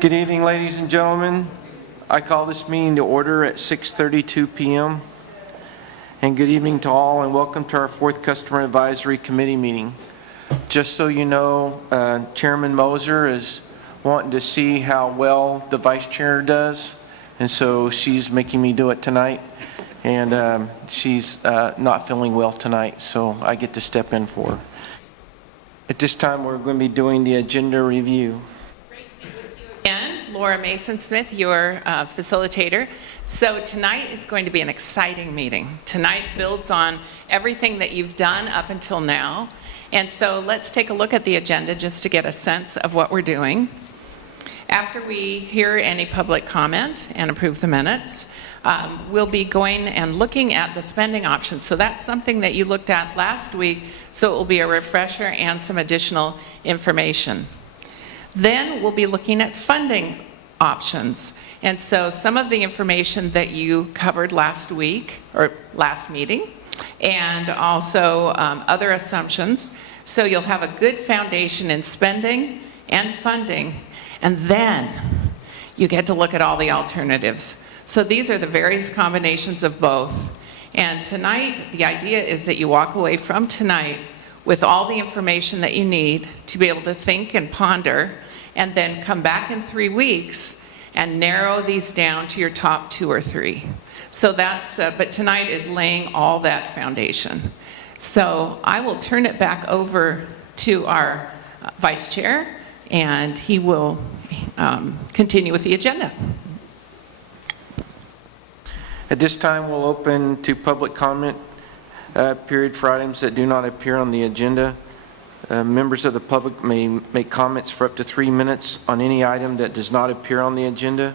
Good evening, ladies and gentlemen. I call this meeting to order at 6:32 p.m. And good evening to all, and welcome to our fourth Customer Advisory Committee meeting. Just so you know, Chairman Moser is wanting to see how well the Vice Chair does, and so she's making me do it tonight. And she's not feeling well tonight, so I get to step in for her. At this time, we're going to be doing the agenda review. Great to be with you again. Laura Mason-Smith, your facilitator. So tonight is going to be an exciting meeting. Tonight builds on everything that you've done up until now. And so let's take a look at the agenda just to get a sense of what we're doing. After we hear any public comment and approve the minutes, we'll be going and looking at the spending options. So that's something that you looked at last week, so it will be a refresher and some additional information. Then we'll be looking at funding options. And so some of the information that you covered last week, or last meeting, and also other assumptions. So you'll have a good foundation in spending and funding, and then you get to look at all the alternatives. So these are the various combinations of both. And tonight, the idea is that you walk away from tonight with all the information that you need to be able to think and ponder, and then come back in 3 weeks and narrow these down to your top 2 or 3. So that's, but tonight is laying all that foundation. So I will turn it back over to our Vice Chair, and he will continue with the agenda. At this time, we'll open to public comment period for items that do not appear on the agenda. Members of the public may make comments for up to 3 minutes on any item that does not appear on the agenda.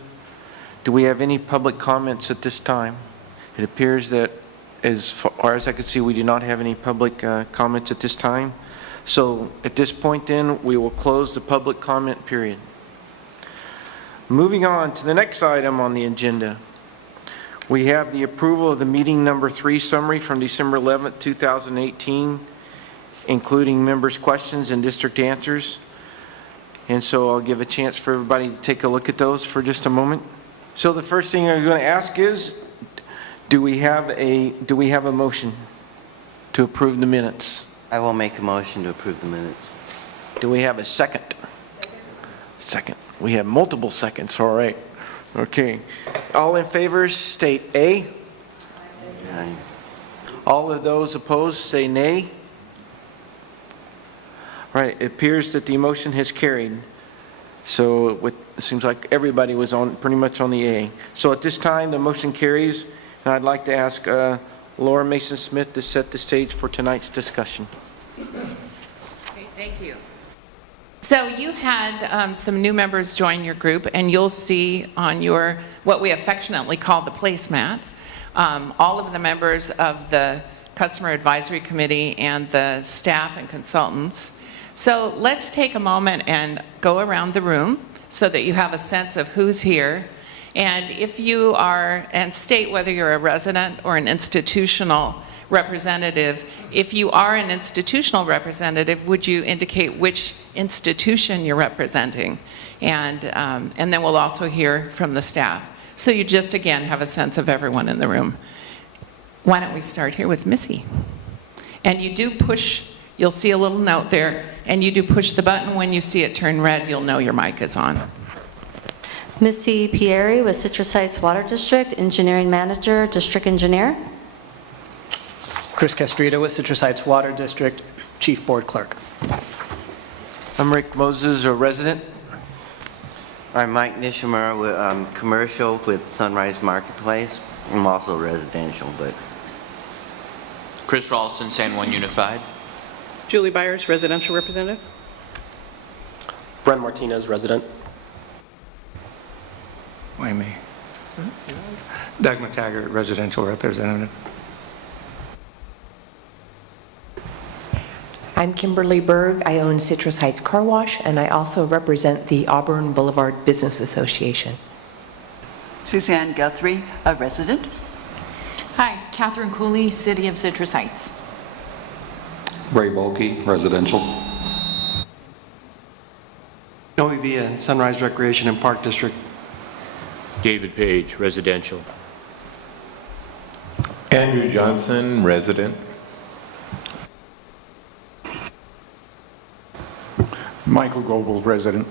Do we have any public comments at this time? It appears that, as far as I can see, we do not have any public comments at this time. So at this point then, we will close the public comment period. Moving on to the next item on the agenda. We have the approval of the meeting number 3 summary from December 11th, 2018, including members' questions and district answers. And so I'll give a chance for everybody to take a look at those for just a moment. So the first thing I'm going to ask is, do we have a motion to approve the minutes? I will make a motion to approve the minutes. Do we have a second? Second. We have multiple seconds, all right. Okay. All in favor state A. Aye. All of those opposed say nay. Right, it appears that the motion has carried. So it seems like everybody was on pretty much on the A. So at this time, the motion carries, and I'd like to ask Laura Mason-Smith to set the stage for tonight's discussion. Great, thank you. So you had some new members join your group, and you'll see on your, what we affectionately call the placemat, all of the members of the Customer Advisory Committee and the staff and consultants. So let's take a moment and go around the room so that you have a sense of who's here. And if you are, and state whether you're a resident or an institutional representative. If you are an institutional representative, would you indicate which institution you're representing? And then we'll also hear from the staff. So you just, again, have a sense of everyone in the room. Why don't we start here with Missy? And you do push, you'll see a little note there, and you do push the button. When you see it turn red, you'll know your mic is on. Missy Pieri with Citrus Heights Water District, Engineering Manager, District Engineer. Chris Castrito with Citrus Heights Water District, Chief Board Clerk. I'm Rick Moses, a resident. I'm Mike Nishimura with commercial with Sunrise Marketplace. I'm also residential, but Chris Ralston, San Juan Unified. Julie Byers, residential representative. Brent Martinez, resident. Why me? Doug McTaggart, residential representative. I'm Kimberly Berg. I own Citrus Heights Car Wash, and I also represent the Auburn Boulevard Business Association. Suzanne Guthrie, a resident. Hi, Catherine Cooley, City of Citrus Heights. Ray Bulkey, residential. Noe Villa, Sunrise Recreation and Park District. David Page, residential. Andrew Johnson, resident. Michael Goebel, resident.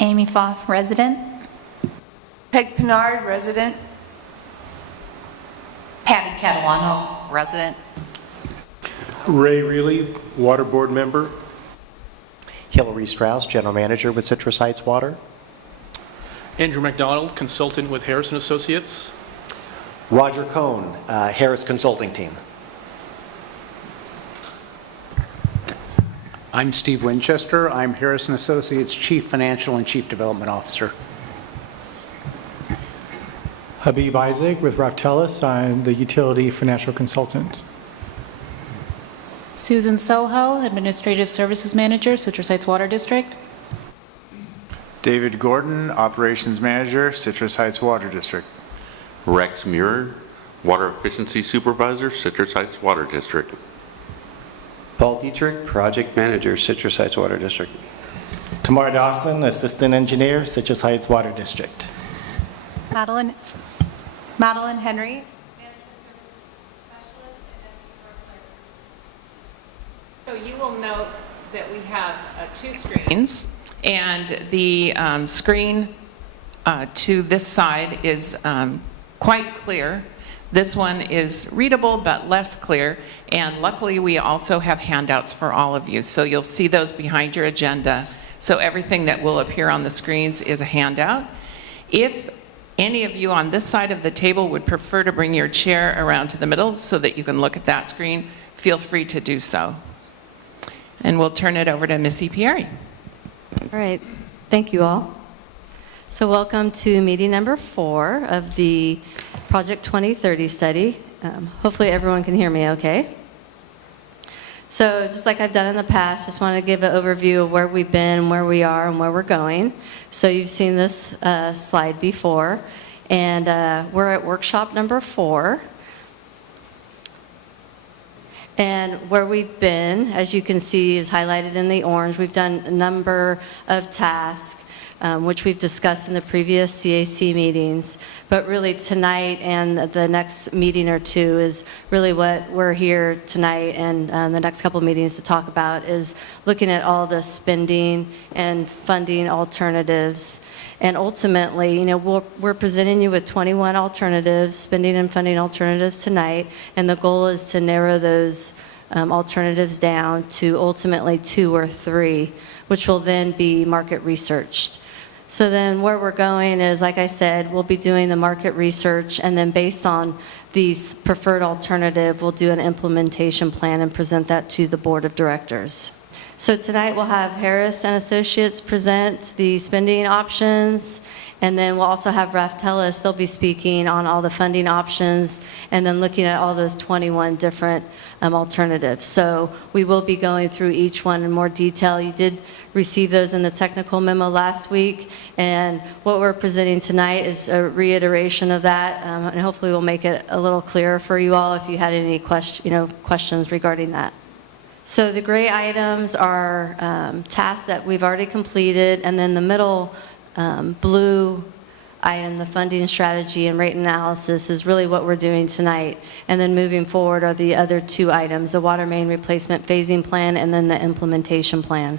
Amy Foff, resident. Peg Pinard, resident. Patty Catalano, resident. Ray Reilly, Water Board member. Hillary Strauss, General Manager with Citrus Heights Water. Andrew McDonald, consultant with Harrison Associates. Roger Cohn, Harris Consulting Team. I'm Steve Winchester. I'm Harrison Associates Chief Financial and Chief Development Officer. Habib Isaac with Raftelis. I'm the Utility Financial Consultant. Susan Soho, Administrative Services Manager, Citrus Heights Water District. David Gordon, Operations Manager, Citrus Heights Water District. Rex Muir, Water Efficiency Supervisor, Citrus Heights Water District. Paul Dietrich, Project Manager, Citrus Heights Water District. Tamar Dawson, Assistant Engineer, Citrus Heights Water District. Madeline Henry. So you will note that we have two screens, and the screen to this side is quite clear. This one is readable but less clear, and luckily we also have handouts for all of you. So you'll see those behind your agenda. So everything that will appear on the screens is a handout. If any of you on this side of the table would prefer to bring your chair around to the middle so that you can look at that screen, feel free to do so. And we'll turn it over to Missy Pieri. All right, thank you all. So welcome to meeting number 4 of the Project 2030 study. Hopefully everyone can hear me okay. So just like I've done in the past, just want to give an overview of where we've been, where we are, and where we're going. So you've seen this slide before, and we're at workshop number 4. And where we've been, as you can see, is highlighted in the orange. We've done a number of tasks, which we've discussed in the previous CAC meetings. But really tonight and the next meeting or two is really what we're here tonight and the next couple of meetings to talk about is looking at all the spending and funding alternatives. And ultimately, you know, we're presenting you with 21 alternatives, spending and funding alternatives tonight, and the goal is to narrow those alternatives down to ultimately 2 or 3, which will then be market researched. So then where we're going is, like I said, we'll be doing the market research, and then based on these preferred alternative, we'll do an implementation plan and present that to the board of directors. So tonight we'll have Harris and Associates present the spending options, and then we'll also have Raftelis. They'll be speaking on all the funding options and then looking at all those 21 different alternatives. So we will be going through each one in more detail. You did receive those in the technical memo last week, and what we're presenting tonight is a reiteration of that, and hopefully we'll make it a little clearer for you all if you had any questions regarding that. So the gray items are tasks that we've already completed, and then the middle blue item, the funding strategy and rate analysis, is really what we're doing tonight. And then moving forward are the other 2 items, the water main replacement phasing plan and then the implementation plan.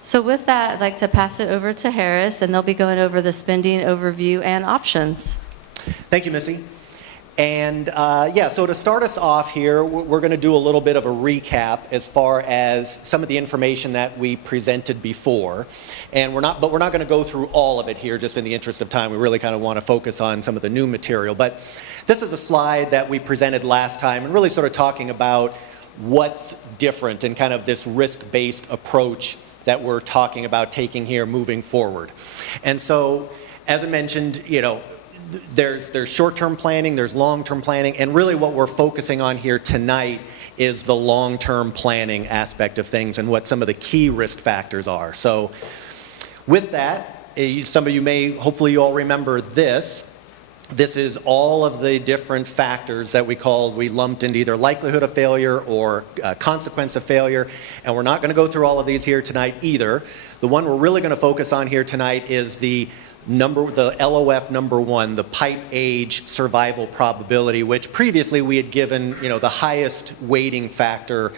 So with that, I'd like to pass it over to Harris, and they'll be going over the spending overview and options. Thank you, Missy. And yeah, so to start us off here, we're going to do a little bit of a recap as far as some of the information that we presented before. And we're not going to go through all of it here just in the interest of time. We really kind of want to focus on some of the new material. But this is a slide that we presented last time and really sort of talking about what's different and kind of this risk-based approach that we're talking about taking here moving forward. And so, as I mentioned, you know, there's short-term planning, there's long-term planning, and really what we're focusing on here tonight is the long-term planning aspect of things and what some of the key risk factors are. So with that, some of you may, hopefully you all remember this. This is all of the different factors that we lumped into either likelihood of failure or consequence of failure, and we're not going to go through all of these here tonight either. The one we're really going to focus on here tonight is the LOF number 1, the pipe age survival probability, which previously we had given, the highest weighting factor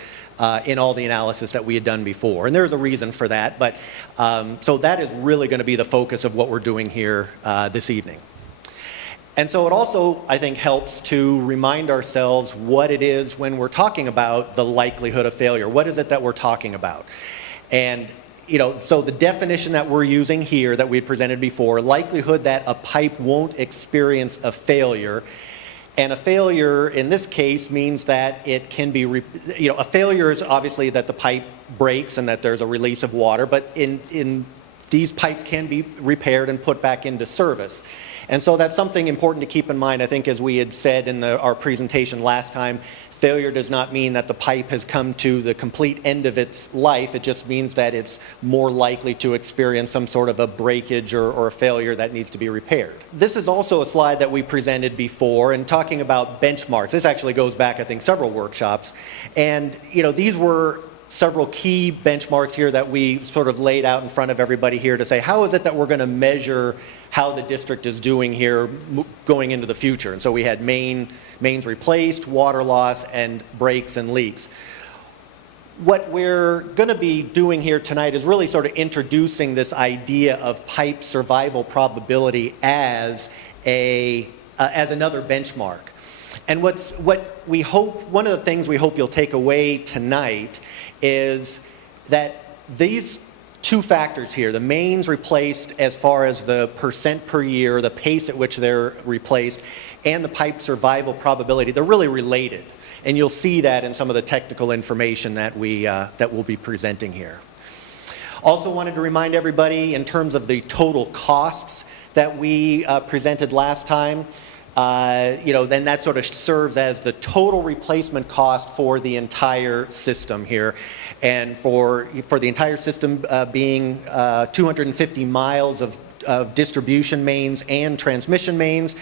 in all the analysis that we had done before. And there's a reason for that, but so that is really going to be the focus of what we're doing here this evening. And so it also, I think, helps to remind ourselves what it is when we're talking about the likelihood of failure. What is it that we're talking about? And so the definition that we're using here that we had presented before, likelihood that a pipe won't experience a failure. And a failure in this case means that it can be, a failure is obviously that the pipe breaks and that there's a release of water, but in these pipes can be repaired and put back into service. And so that's something important to keep in mind. I think as we had said in our presentation last time, failure does not mean that the pipe has come to the complete end of its life. It just means that it's more likely to experience some sort of a breakage or a failure that needs to be repaired. This is also a slide that we presented before, and talking about benchmarks. This actually goes back, I think, several workshops. And these were several key benchmarks here that we sort of laid out in front of everybody here to say, how is it that we're going to measure how the district is doing here going into the future? And so we had mains replaced, water loss, and breaks and leaks. What we're going to be doing here tonight is really sort of introducing this idea of pipe survival probability as another benchmark. And one of the things we hope you'll take away tonight is that these two factors here, the mains replaced as far as the percent per year, the pace at which they're replaced, and the pipe survival probability, they're really related. And you'll see that in some of the technical information that we'll be presenting here. Also wanted to remind everybody in terms of the total costs that we presented last time. Then that sort of serves as the total replacement cost for the entire system here. And for the entire system being 250 miles of distribution mains and transmission mains,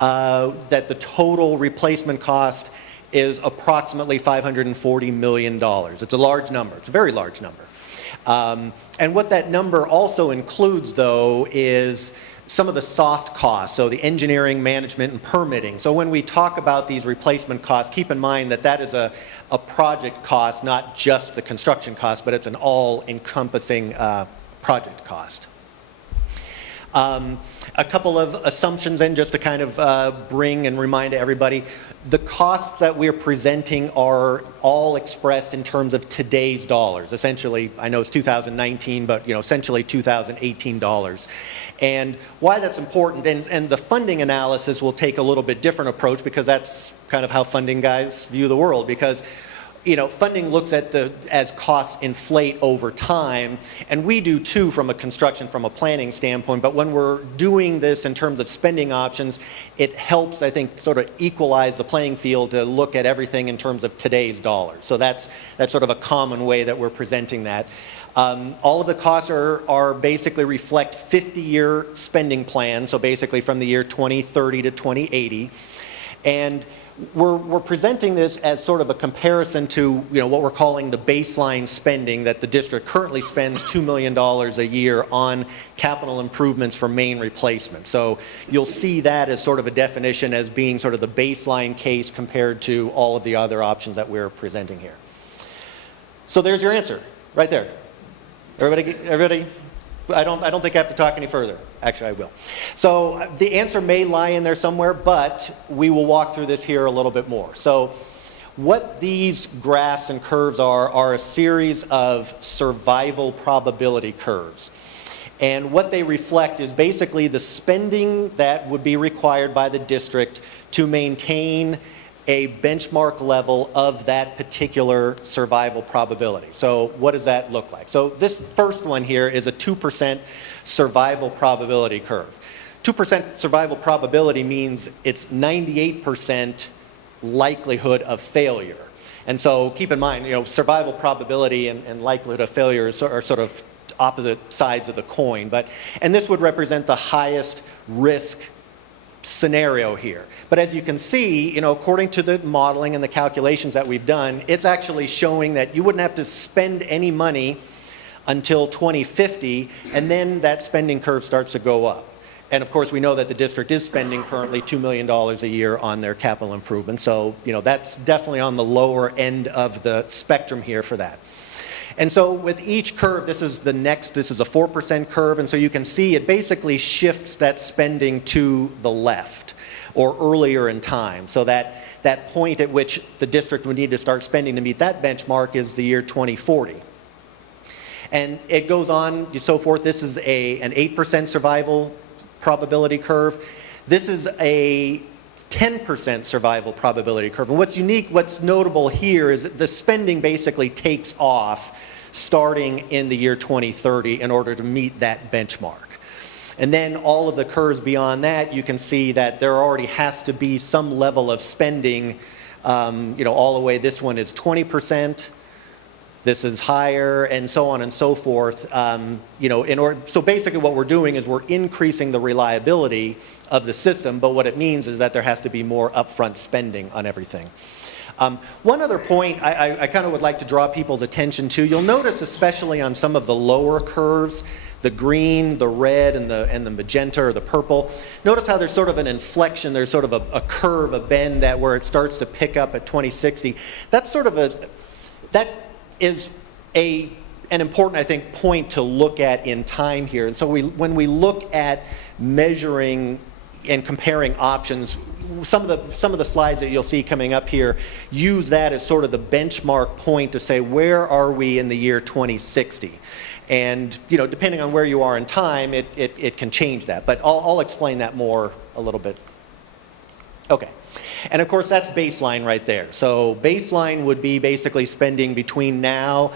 that the total replacement cost is approximately $540 million. It's a large number. It's a very large number. And what that number also includes, though, is some of the soft costs, so the engineering, management, and permitting. So when we talk about these replacement costs, keep in mind that that is a project cost, not just the construction cost, but it's an all-encompassing project cost. A couple of assumptions then, just to kind of bring and remind everybody. The costs that we're presenting are all expressed in terms of today's dollars. Essentially, I know it's 2019, but essentially 2018 dollars. And why that's important, and the funding analysis will take a little bit different approach, because that's kind of how funding guys view the world, because funding looks at as costs inflate over time, and we do too from a planning standpoint, but when we're doing this in terms of spending options, it helps, I think, sort of equalize the playing field to look at everything in terms of today's dollars. So that's sort of a common way that we're presenting that. All of the costs are basically reflect 50-year spending plans, so basically from the year 2030 to 2080. And we're presenting this as sort of a comparison to what we're calling the baseline spending that the district currently spends $2 million a year on capital improvements for main replacement. So you'll see that as sort of a definition as being sort of the baseline case compared to all of the other options that we're presenting here. So there's your answer right there. Everybody, I don't think I have to talk any further. Actually, I will. So the answer may lie in there somewhere, but we will walk through this here a little bit more. So what these graphs and curves are a series of survival probability curves. And what they reflect is basically the spending that would be required by the district to maintain a benchmark level of that particular survival probability. So what does that look like? So this first one here is a 2% survival probability curve. 2% survival probability means it's 98% likelihood of failure. And so keep in mind, survival probability and likelihood of failure are sort of opposite sides of the coin. And this would represent the highest risk scenario here. But as you can see, according to the modeling and the calculations that we've done, it's actually showing that you wouldn't have to spend any money until 2050, and then that spending curve starts to go up. And of course, we know that the district is spending currently $2 million a year on their capital improvements. So, that's definitely on the lower end of the spectrum here for that. And so with each curve, this is a 4% curve, and so you can see it basically shifts that spending to the left or earlier in time. So that point at which the district would need to start spending to meet that benchmark is the year 2040. And it goes on and so forth. This is an 8% survival probability curve. This is a 10% survival probability curve. And what's notable here is that the spending basically takes off starting in the year 2030 in order to meet that benchmark. And then all of the curves beyond that, you can see that there already has to be some level of spending, all the way. This one is 20%. This is higher, and so on and so forth. So basically what we're doing is we're increasing the reliability of the system, but what it means is that there has to be more upfront spending on everything. One other point I kind of would like to draw people's attention to, you'll notice especially on some of the lower curves, the green, the red, and the magenta or the purple, notice how there's sort of an inflection, there's sort of a curve, a bend where it starts to pick up at 2060. That is an important, I think, point to look at in time here. And so when we look at measuring and comparing options, some of the slides that you'll see coming up here use that as sort of the benchmark point to say, where are we in the year 2060? And depending on where you are in time, it can change that. But I'll explain that more a little bit. Okay. And of course, that's baseline right there. So baseline would be basically spending between now,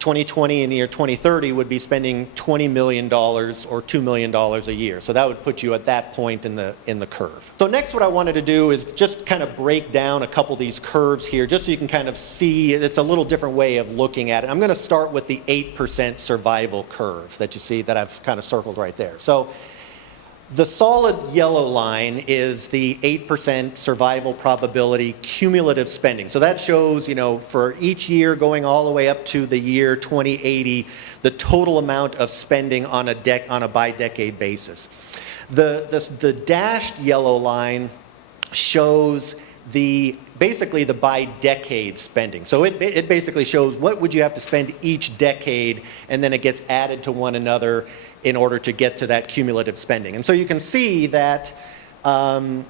2020 and the year 2030 would be spending $20 million or $2 million a year. So that would put you at that point in the curve. So next what I wanted to do is just kind of break down a couple of these curves here, just so you can kind of see it's a little different way of looking at it. I'm going to start with the 8% survival curve that you see that I've kind of circled right there. So the solid yellow line is the 8% survival probability cumulative spending. So that shows, for each year going all the way up to the year 2080, the total amount of spending on a by-decade basis. The dashed yellow line shows basically the by-decade spending. So it basically shows what would you have to spend each decade, and then it gets added to one another in order to get to that cumulative spending. And so you can see that, a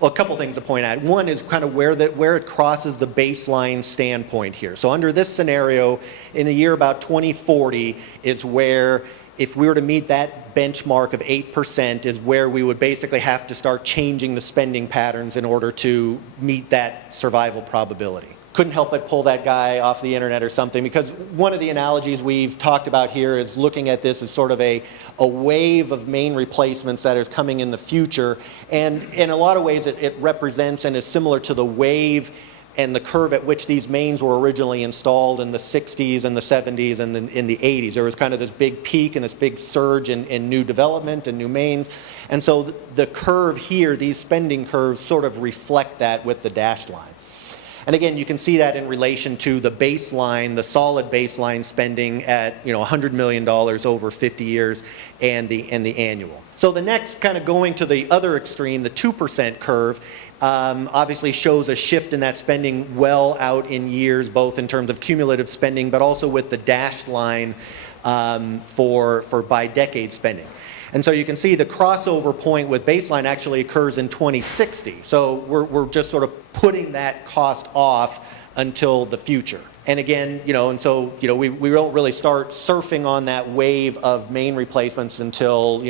couple things to point out. One is kind of where it crosses the baseline standpoint here. So under this scenario, in the year about 2040 is where, if we were to meet that benchmark of 8%, is where we would basically have to start changing the spending patterns in order to meet that survival probability. Couldn't help but pull that guy off the internet or something, because one of the analogies we've talked about here is looking at this as sort of a wave of main replacements that is coming in the future. And in a lot of ways, it represents and is similar to the wave and the curve at which these mains were originally installed in the 60s and the 70s and in the 80s. There was kind of this big peak and this big surge in new development and new mains. And so the curve here, these spending curves sort of reflect that with the dashed line. And again, you can see that in relation to the baseline, the solid baseline spending at $100 million over 50 years and the annual. So the next, kind of going to the other extreme, the 2% curve, obviously shows a shift in that spending well out in years, both in terms of cumulative spending, but also with the dashed line for by-decade spending. And so you can see the crossover point with baseline actually occurs in 2060. So we're just sort of putting that cost off until the future. And again, we don't really start surfing on that wave of main replacements until,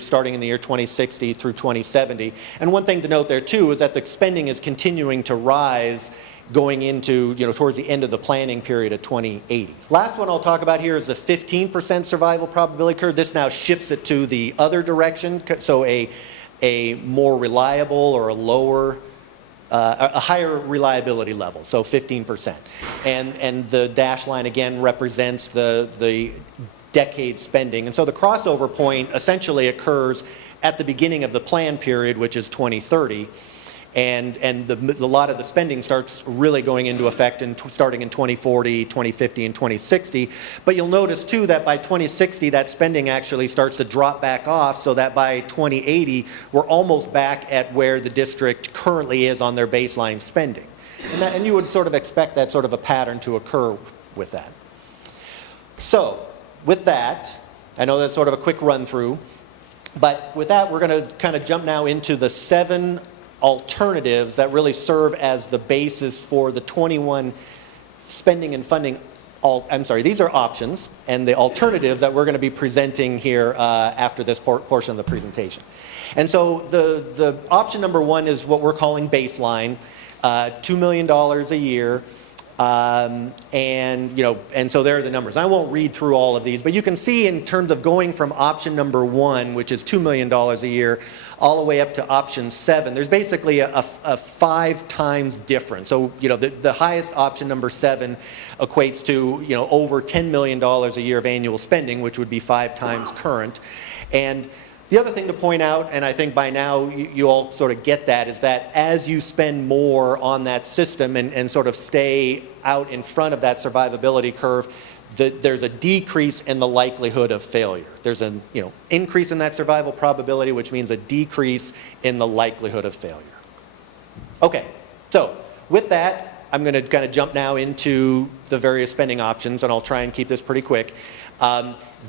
starting in the year 2060 through 2070. And one thing to note there too is that the spending is continuing to rise going into, towards the end of the planning period of 2080. Last one I'll talk about here is the 15% survival probability curve. This now shifts it to the other direction, so a more reliable or a higher reliability level, so 15%. And the dashed line again represents the decade spending. And so the crossover point essentially occurs at the beginning of the plan period, which is 2030. And a lot of the spending starts really going into effect starting in 2040, 2050, and 2060. But you'll notice too that by 2060, that spending actually starts to drop back off, so that by 2080, we're almost back at where the district currently is on their baseline spending. And you would sort of expect that sort of a pattern to occur with that. So with that, I know that's sort of a quick run through, but with that, we're going to kind of jump now into the 7 alternatives that really serve as the basis for the 21 spending and funding. These are options, and the alternatives that we're going to be presenting here after this portion of the presentation. And so the option number 1 is what we're calling baseline, $2 million a year. And so there are the numbers. I won't read through all of these, but you can see in terms of going from option number 1, which is $2 million a year, all the way up to option 7, there's basically a 5 times difference. So, the highest option, number 7, equates to, over $10 million a year of annual spending, which would be 5 times current. And the other thing to point out, and I think by now you all sort of get that, is that as you spend more on that system and sort of stay out in front of that survivability curve, there's a decrease in the likelihood of failure. There's an increase in that survival probability, which means a decrease in the likelihood of failure. Okay, so with that, I'm going to kind of jump now into the various spending options, and I'll try and keep this pretty quick.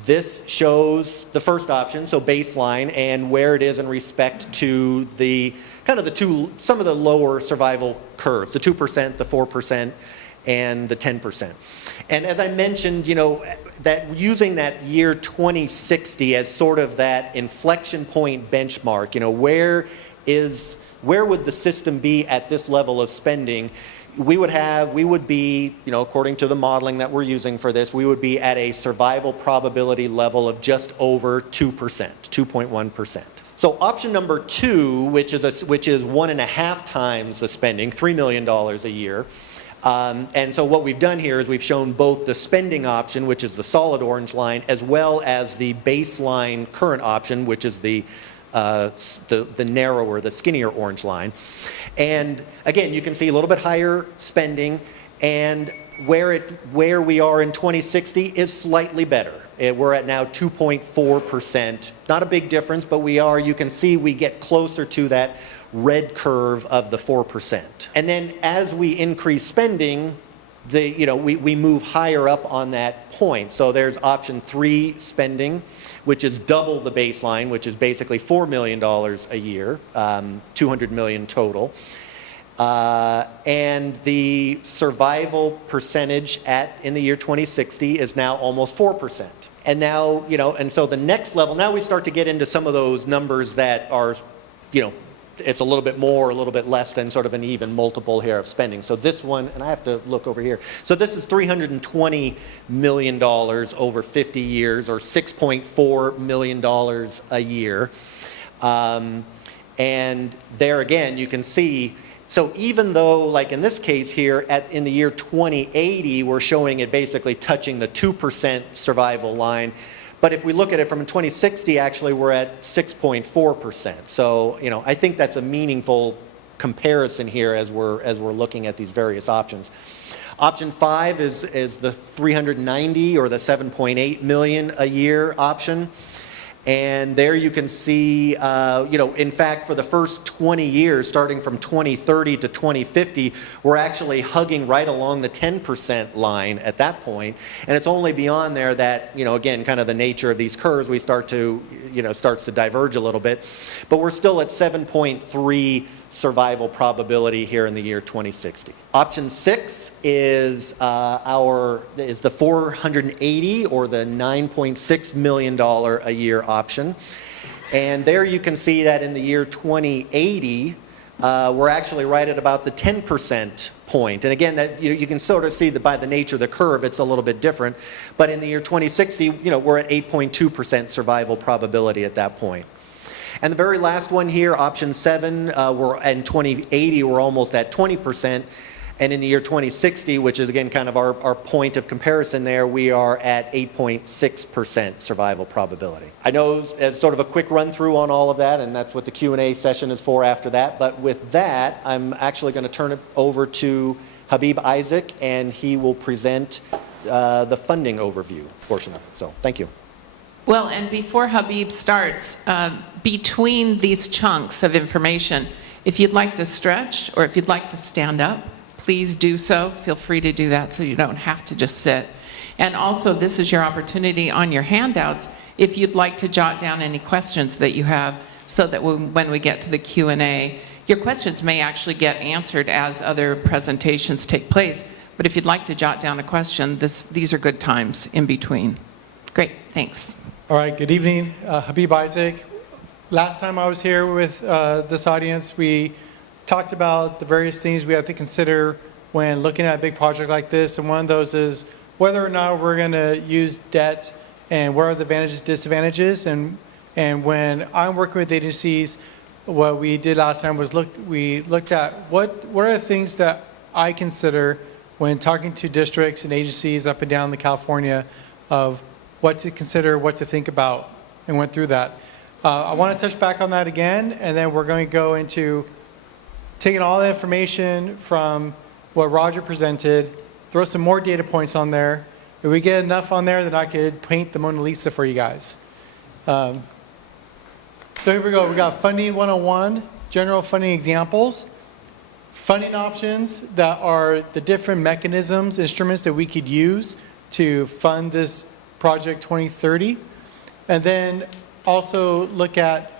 This shows the first option, so baseline, and where it is in respect to the some of the lower survival curves, the 2%, the 4%, and the 10%. And as I mentioned, that using that year 2060 as sort of that inflection point benchmark, where would the system be at this level of spending? We would be, according to the modeling that we're using for this, we would be at a survival probability level of just over 2%, 2.1%. So option number 2, which is 1.5 times the spending, $3 million a year. And so what we've done here is we've shown both the spending option, which is the solid orange line, as well as the baseline current option, which is the narrower, the skinnier orange line. And again, you can see a little bit higher spending, and where we are in 2060 is slightly better. We're at now 2.4%. Not a big difference, but you can see we get closer to that red curve of the 4%. And then as we increase spending, we move higher up on that point. So there's option 3 spending, which is double the baseline, which is basically $4 million a year, $200 million total. And the survival percentage in the year 2060 is now almost 4%. And now, and so the next level, now we start to get into some of those numbers that are, it's a little bit more, a little bit less than sort of an even multiple here of spending. So this one, and I have to look over here. So this is $320 million over 50 years, or $6.4 million a year. And there again, you can see, so even though, like in this case here, in the year 2080, we're showing it basically touching the 2% survival line. But if we look at it from 2060, actually we're at 6.4%. So, I think that's a meaningful comparison here as we're looking at these various options. Option 5 is the 390 or the 7.8 million a year option. And there you can see, in fact, for the first 20 years, starting from 2030 to 2050, we're actually hugging right along the 10% line at that point. And it's only beyond there that, again, kind of the nature of these curves, we starts to diverge a little bit. But we're still at 7.3 survival probability here in the year 2060. Option 6 is the 480 or the $9.6 million a year option. And there you can see that in the year 2080, we're actually right at about the 10% point. And again, that you can sort of see that by the nature of the curve, it's a little bit different. But in the year 2060, we're at 8.2% survival probability at that point. And the very last one here, option 7, in 2080, we're almost at 20%. And in the year 2060, which is again kind of our point of comparison there, we are at 8.6% survival probability. I know as sort of a quick run through on all of that, and that's what the Q&A session is for after that, but with that, I'm actually going to turn it over to Habib Isaac, and he will present the funding overview portion of it. So thank you. Well, and before Habib starts, between these chunks of information, if you'd like to stretch or if you'd like to stand up, please do so. Feel free to do that so you don't have to just sit. And also, this is your opportunity on your handouts if you'd like to jot down any questions that you have so that when we get to the Q&A, your questions may actually get answered as other presentations take place. But if you'd like to jot down a question, these are good times in between. Great, thanks. All right, good evening. Habib Isaac. Last time I was here with this audience, we talked about the various things we have to consider when looking at a big project like this. And one of those is whether or not we're going to use debt and what are the advantages, disadvantages. And when I'm working with agencies, what we did last time was we looked at what are the things that I consider when talking to districts and agencies up and down the California of what to consider, what to think about, and went through that. I want to touch back on that again, and then we're going to go into taking all the information from what Roger presented, throw some more data points on there. If we get enough on there, then I could paint the Mona Lisa for you guys. So here we go. We got Funding 101, general funding examples, funding options that are the different mechanisms, instruments that we could use to fund this project 2030, and then also look at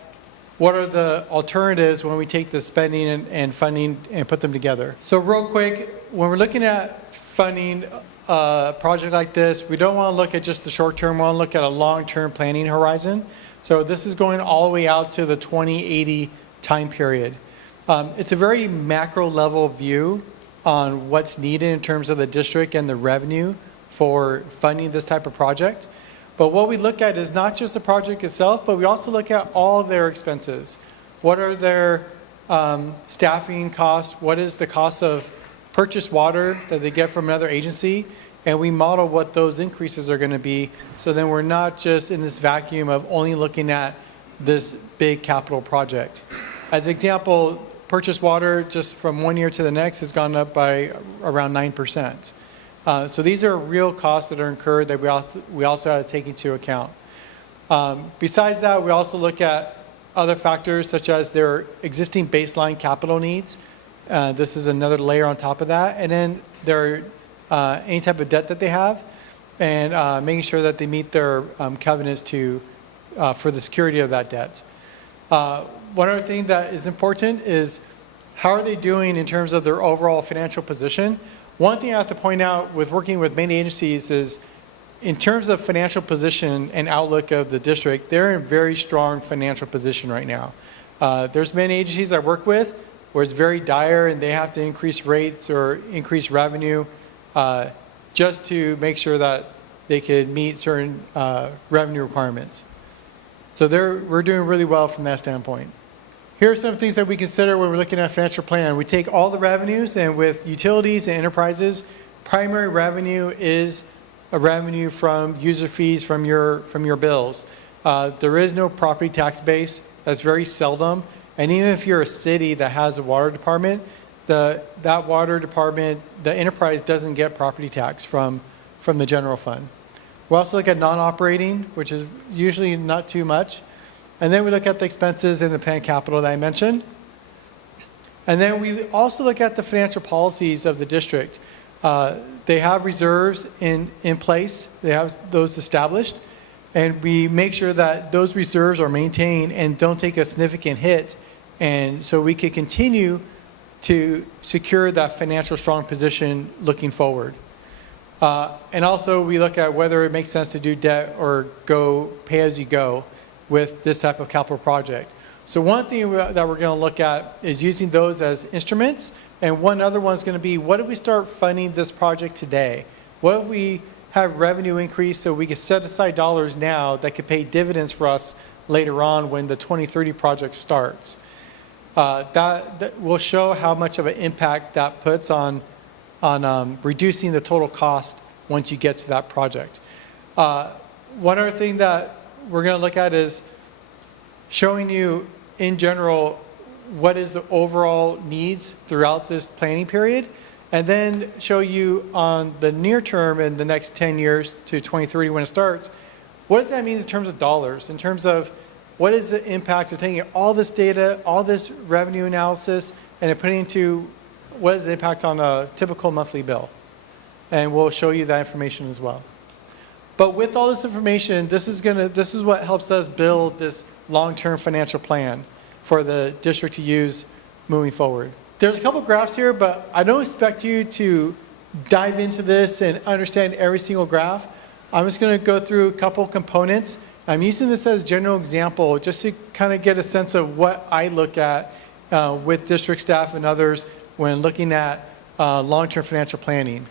what are the alternatives when we take the spending and funding and put them together. So real quick, when we're looking at funding a project like this, we don't want to look at just the short term, we want to look at a long-term planning horizon. So this is going all the way out to the 2080 time period. It's a very macro level view on what's needed in terms of the district and the revenue for funding this type of project. But what we look at is not just the project itself, but we also look at all their expenses. What are their staffing costs? What is the cost of purchased water that they get from another agency? And we model what those increases are going to be. So then we're not just in this vacuum of only looking at this big capital project. As an example, purchased water just from one year to the next has gone up by around 9%. So these are real costs that are incurred that we also have to take into account. Besides that, we also look at other factors such as their existing baseline capital needs. This is another layer on top of that. And then their any type of debt that they have and making sure that they meet their covenants for the security of that debt. One other thing that is important is how are they doing in terms of their overall financial position? One thing I have to point out with working with many agencies is in terms of financial position and outlook of the district, they're in a very strong financial position right now. There's many agencies I work with where it's very dire and they have to increase rates or increase revenue just to make sure that they could meet certain revenue requirements. So we're doing really well from that standpoint. Here are some things that we consider when we're looking at a financial plan. We take all the revenues, and with utilities and enterprises, primary revenue is a revenue from user fees from your bills. There is no property tax base. That's very seldom. And even if you're a city that has a water department, that water department, the enterprise doesn't get property tax from the general fund. We also look at non-operating, which is usually not too much. And then we look at the expenses and the planned capital that I mentioned. And then we also look at the financial policies of the district. They have reserves in place. They have those established. And we make sure that those reserves are maintained and don't take a significant hit. And so we can continue to secure that financial strong position looking forward. And also we look at whether it makes sense to do debt or go pay as you go with this type of capital project. So one thing that we're going to look at is using those as instruments. And one other one is going to be, what if we start funding this project today? What if we have revenue increase so we can set aside dollars now that could pay dividends for us later on when the 2030 project starts? That will show how much of an impact that puts on reducing the total cost once you get to that project. One other thing that we're going to look at is showing you in general what is the overall needs throughout this planning period, and then show you on the near term in the next 10 years to 2030 when it starts, what does that mean in terms of dollars, in terms of what is the impact of taking all this data, all this revenue analysis, and then putting into what is the impact on a typical monthly bill. And we'll show you that information as well. But with all this information, this is what helps us build this long-term financial plan for the district to use moving forward. There's a couple graphs here, but I don't expect you to dive into this and understand every single graph. I'm just going to go through a couple components. I'm using this as a general example just to kind of get a sense of what I look at with district staff and others when looking at long-term financial planning.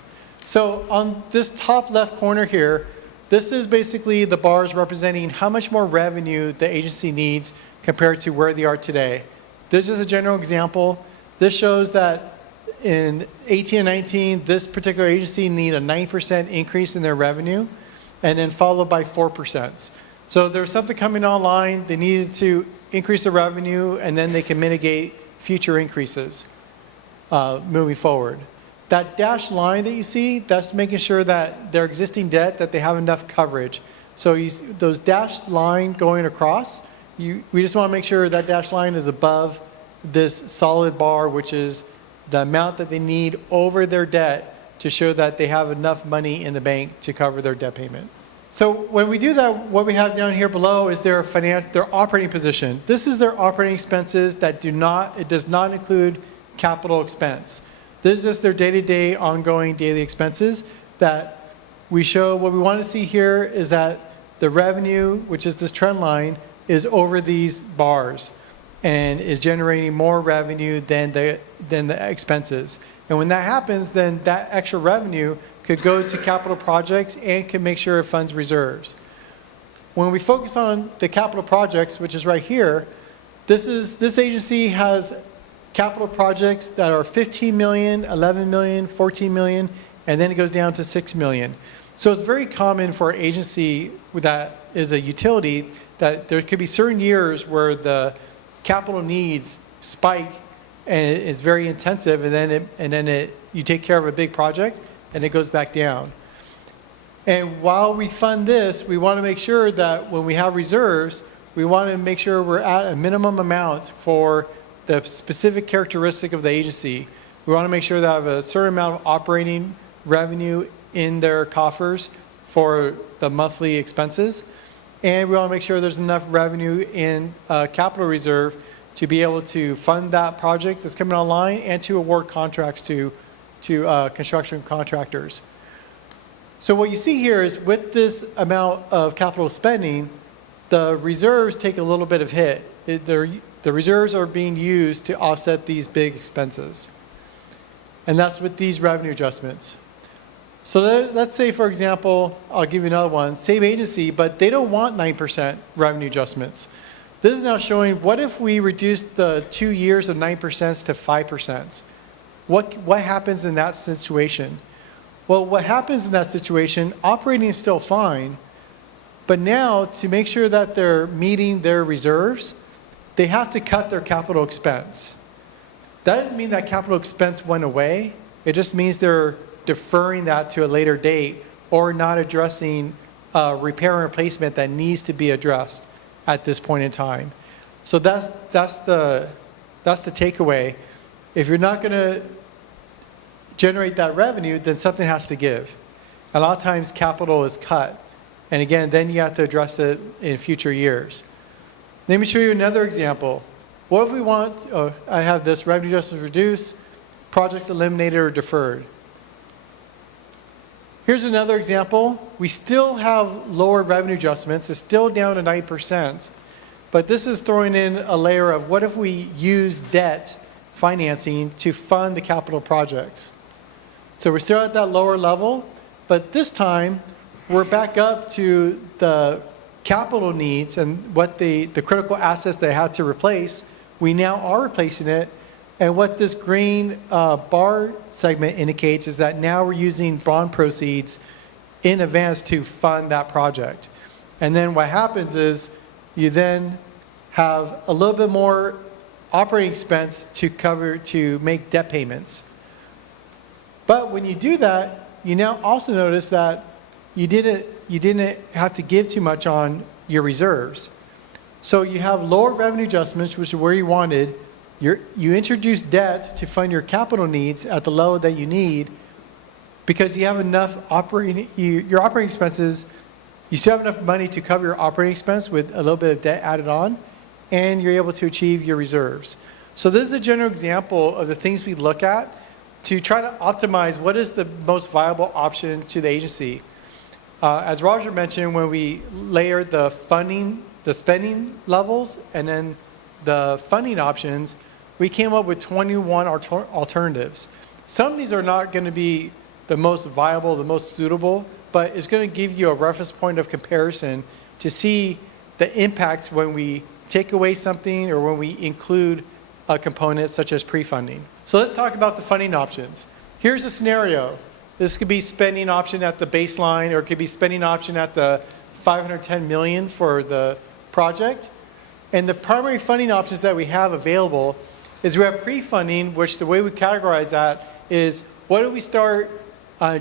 So on this top left corner here, this is basically the bars representing how much more revenue the agency needs compared to where they are today. This is a general example. This shows that in 18 and 19, this particular agency needed a 9% increase in their revenue, and then followed by 4%. So there's something coming online, they needed to increase the revenue, and then they can mitigate future increases moving forward. That dashed line that you see, that's making sure that their existing debt, that they have enough coverage. So those dashed line going across, we just want to make sure that dashed line is above this solid bar, which is the amount that they need over their debt to show that they have enough money in the bank to cover their debt payment. So when we do that, what we have down here below is their operating position. This is their operating expenses that it does not include capital expense. This is just their day-to-day ongoing daily expenses that we show. What we want to see here is that the revenue, which is this trend line, is over these bars and is generating more revenue than the expenses. And when that happens, then that extra revenue could go to capital projects and can make sure it funds reserves. When we focus on the capital projects, which is right here, this agency has capital projects that are 15 million, 11 million, 14 million, and then it goes down to 6 million. So it's very common for an agency that is a utility that there could be certain years where the capital needs spike and it's very intensive, and then you take care of a big project and it goes back down. And while we fund this, we want to make sure that when we have reserves, we want to make sure we're at a minimum amount for the specific characteristic of the agency. We want to make sure they have a certain amount of operating revenue in their coffers for the monthly expenses. And we want to make sure there's enough revenue in capital reserve to be able to fund that project that's coming online and to award contracts to construction contractors. So what you see here is with this amount of capital spending, the reserves take a little bit of hit. The reserves are being used to offset these big expenses. And that's with these revenue adjustments. So let's say, for example, I'll give you another one, same agency, but they don't want 9% revenue adjustments. This is now showing what if we reduce the 2 years of 9% to 5%? What happens in that situation? Well, what happens in that situation, operating is still fine, but now to make sure that they're meeting their reserves, they have to cut their capital expense. That doesn't mean that capital expense went away. It just means they're deferring that to a later date or not addressing repair and replacement that needs to be addressed at this point in time. So that's the takeaway. If you're not going to generate that revenue, then something has to give. A lot of times capital is cut. And again, then you have to address it in future years. Let me show you another example. What if we want, I have this revenue adjustment reduced, projects eliminated or deferred. Here's another example. We still have lower revenue adjustments. It's still down to 9%. But this is throwing in a layer of what if we use debt financing to fund the capital projects. So we're still at that lower level, but this time we're back up to the capital needs and what the critical assets they had to replace. We now are replacing it, And what this green bar segment indicates is that now we're using bond proceeds in advance to fund that project. And then what happens is you then have a little bit more operating expense to make debt payments. But when you do that, you now also notice that you didn't have to give too much on your reserves. So you have lower revenue adjustments, which is where you wanted. You introduce debt to fund your capital needs at the level that you need because you have enough your operating expenses, you still have enough money to cover your operating expense with a little bit of debt added on, and you're able to achieve your reserves. So this is a general example of the things we look at to try to optimize what is the most viable option to the agency. As Roger mentioned, when we layered the spending levels and then the funding options, we came up with 21 alternatives. Some of these are not going to be the most viable, the most suitable, but it's going to give you a reference point of comparison to see the impact when we take away something or when we include a component such as pre-funding. So let's talk about the funding options. Here's a scenario. This could be spending option at the baseline, or it could be spending option at the $510 million for the project. And the primary funding options that we have available is we have pre-funding, which the way we categorize that is what do we start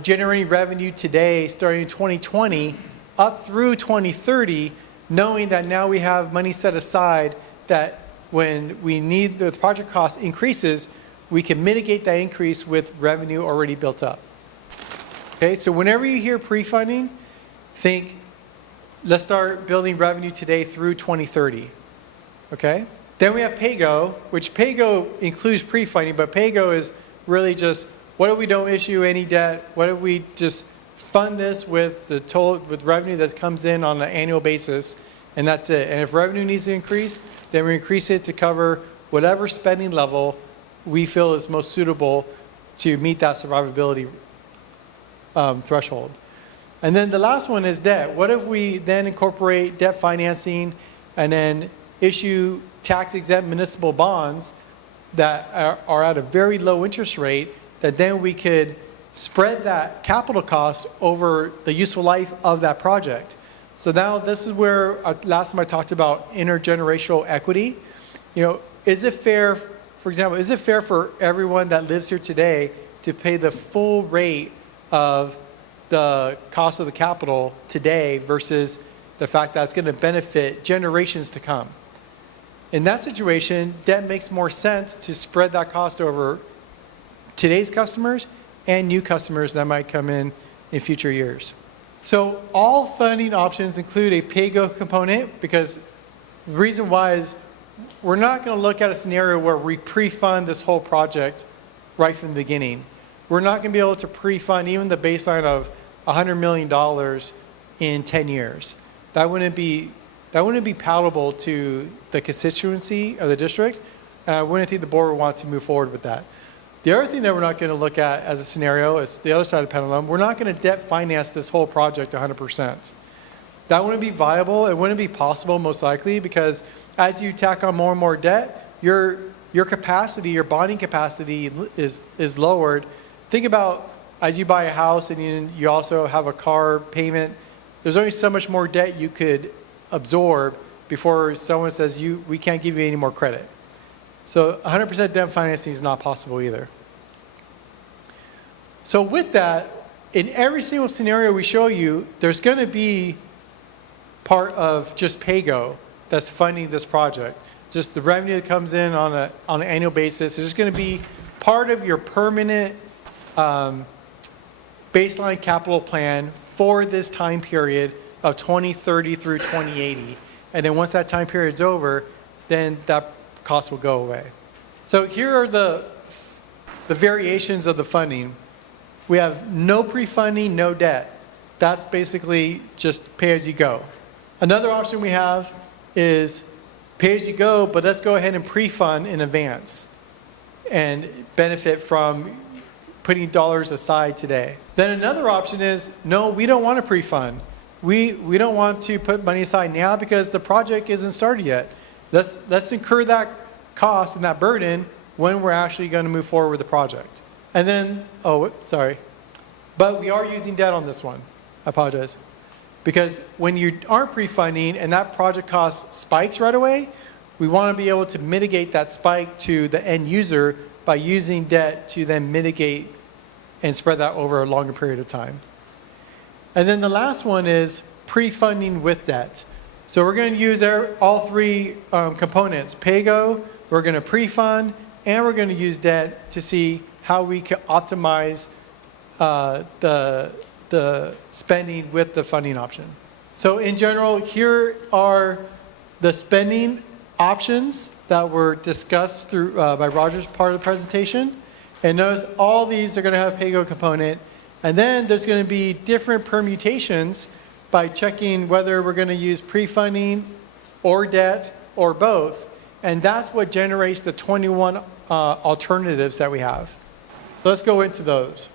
generating revenue today, starting in 2020, up through 2030, knowing that now we have money set aside that when we need the project cost increases, we can mitigate that increase with revenue already built up. Okay, so whenever you hear pre-funding, think, let's start building revenue today through 2030. Okay? Then we have PAYGO, which PAYGO includes pre-funding, but PAYGO is really just, what if we don't issue any debt? What if we just fund this with with revenue that comes in on an annual basis, and that's it. And if revenue needs to increase, then we increase it to cover whatever spending level we feel is most suitable to meet that survivability threshold. And then the last one is debt. What if we then incorporate debt financing and then issue tax-exempt municipal bonds that are at a very low interest rate, that then we could spread that capital cost over the useful life of that project. So now this is where last time I talked about intergenerational equity. You know, is it fair, for example, is it fair for everyone that lives here today to pay the full rate of the cost of the capital today versus the fact that it's going to benefit generations to come? In that situation, debt makes more sense to spread that cost over today's customers and new customers that might come in future years. So all funding options include a PAYGO component, because the reason why is we're not going to look at a scenario where we pre-fund this whole project right from the beginning. We're not going to be able to pre-fund even the baseline of $100 million in 10 years. That wouldn't be palatable to the constituency of the district, and I wouldn't think the board would want to move forward with that. The other thing that we're not going to look at as a scenario is the other side of the pendulum. We're not going to debt finance this whole project 100%. That wouldn't be viable. It wouldn't be possible, most likely, because as you tack on more and more debt, your capacity, your bonding capacity is lowered. Think about as you buy a house and you also have a car payment, there's only so much more debt you could absorb before someone says, we can't give you any more credit. So 100% debt financing is not possible either. So with that, in every single scenario we show you, there's going to be part of just PAYGO that's funding this project. Just the revenue that comes in on an annual basis is just going to be part of your permanent baseline capital plan for this time period of 2030 through 2080. And then once that time period's over, then that cost will go away. So here are the variations of the funding. We have no pre-funding, no debt. That's basically just pay as you go. Another option we have is pay as you go, but let's go ahead and pre-fund in advance and benefit from putting dollars aside today. Then another option is, no, we don't want to pre-fund. We don't want to put money aside now because the project isn't started yet. Let's incur that cost and that burden when we're actually going to move forward with the project. And then, sorry, but we are using debt on this one. I apologize. Because when you aren't pre-funding and that project cost spikes right away, we want to be able to mitigate that spike to the end user by using debt to then mitigate and spread that over a longer period of time. And then the last one is pre-funding with debt. So we're going to use all three components. PAYGO, we're going to pre-fund, and we're going to use debt to see how we can optimize the spending with the funding option. So in general, here are the spending options that were discussed through by Roger's part of the presentation. And notice all these are going to have a PAYGO component. And then there's going to be different permutations by checking whether we're going to use pre-funding or debt or both. And that's what generates the 21 alternatives that we have. Let's go into those.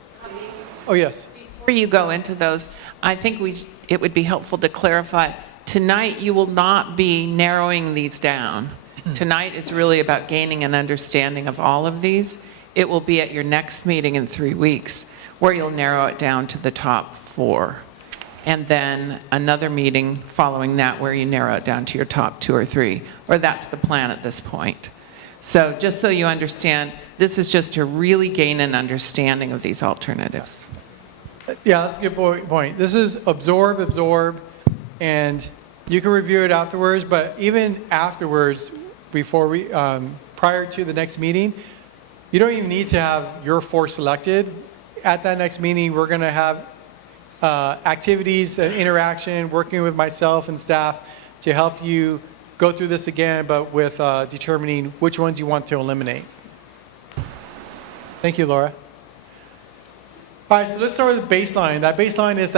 Oh, yes. Before you go into those, I think it would be helpful to clarify, tonight you will not be narrowing these down. Tonight is really about gaining an understanding of all of these. It will be at your next meeting in 3 weeks where you'll narrow it down to the top 4. And then another meeting following that where you narrow it down to your top 2 or 3, or that's the plan at this point. So just so you understand, this is just to really gain an understanding of these alternatives. Yeah, that's a good point. This is absorb, and you can review it afterwards, but even afterwards, before we, prior to the next meeting, you don't even need to have your 4 selected. At that next meeting, we're going to have activities and interaction, working with myself and staff to help you go through this again, but with determining which ones you want to eliminate. Thank you, Laura. All right, so let's start with the baseline. That baseline is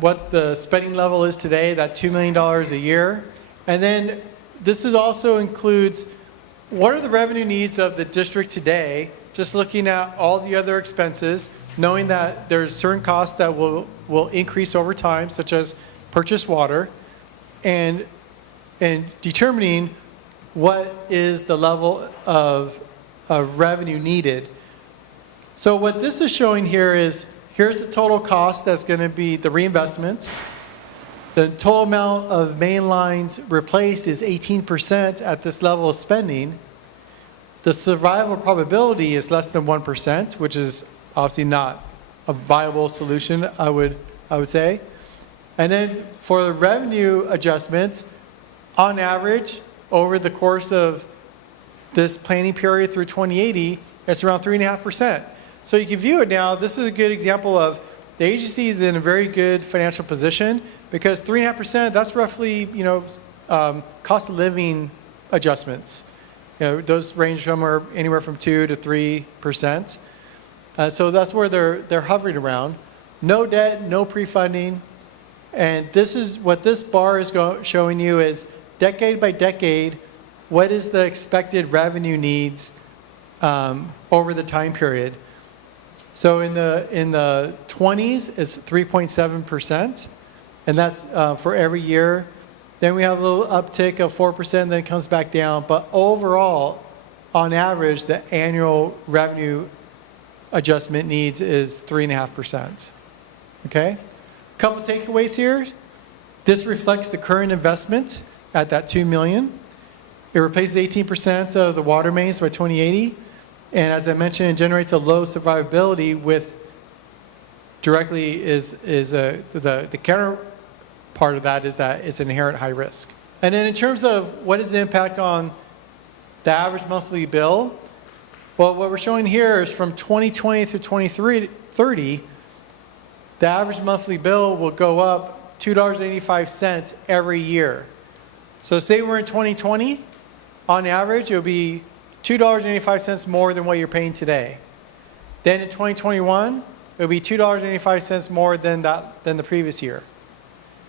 what the spending level is today, that $2 million a year. And then this also includes what are the revenue needs of the district today, just looking at all the other expenses, knowing that there's certain costs that will increase over time, such as purchased water, and determining what is the level of revenue needed. So what this is showing here is, here's the total cost that's going to be the reinvestment. The total amount of main lines replaced is 18% at this level of spending. The survival probability is less than 1%, which is obviously not a viable solution, I would say. And then for the revenue adjustments, on average, over the course of this planning period through 2080, it's around 3.5%. So you can view it now. This is a good example of the agency is in a very good financial position because 3.5%, that's roughly, cost of living adjustments. Those range from anywhere from 2 to 3%. So that's where they're hovering around. No debt, no pre-funding. And this is what this bar is showing you is decade by decade, what is the expected revenue needs over the time period. So in the 20s, it's 3.7%, and that's for every year. Then we have a little uptick of 4%, then it comes back down. But overall, on average, the annual revenue adjustment needs is 3.5%. Okay? A couple takeaways here. This reflects the current investment at that $2 million. It replaces 18% of the water mains by 2080. And as I mentioned, it generates a low survivability with directly the counter part of that is that it's an inherent high risk. And then in terms of what is the impact on the average monthly bill, well, what we're showing here is from 2020 through 2030, the average monthly bill will go up $2.85 every year. So say we're in 2020, on average, it'll be $2.85 more than what you're paying today. Then in 2021, it'll be $2.85 more than the previous year.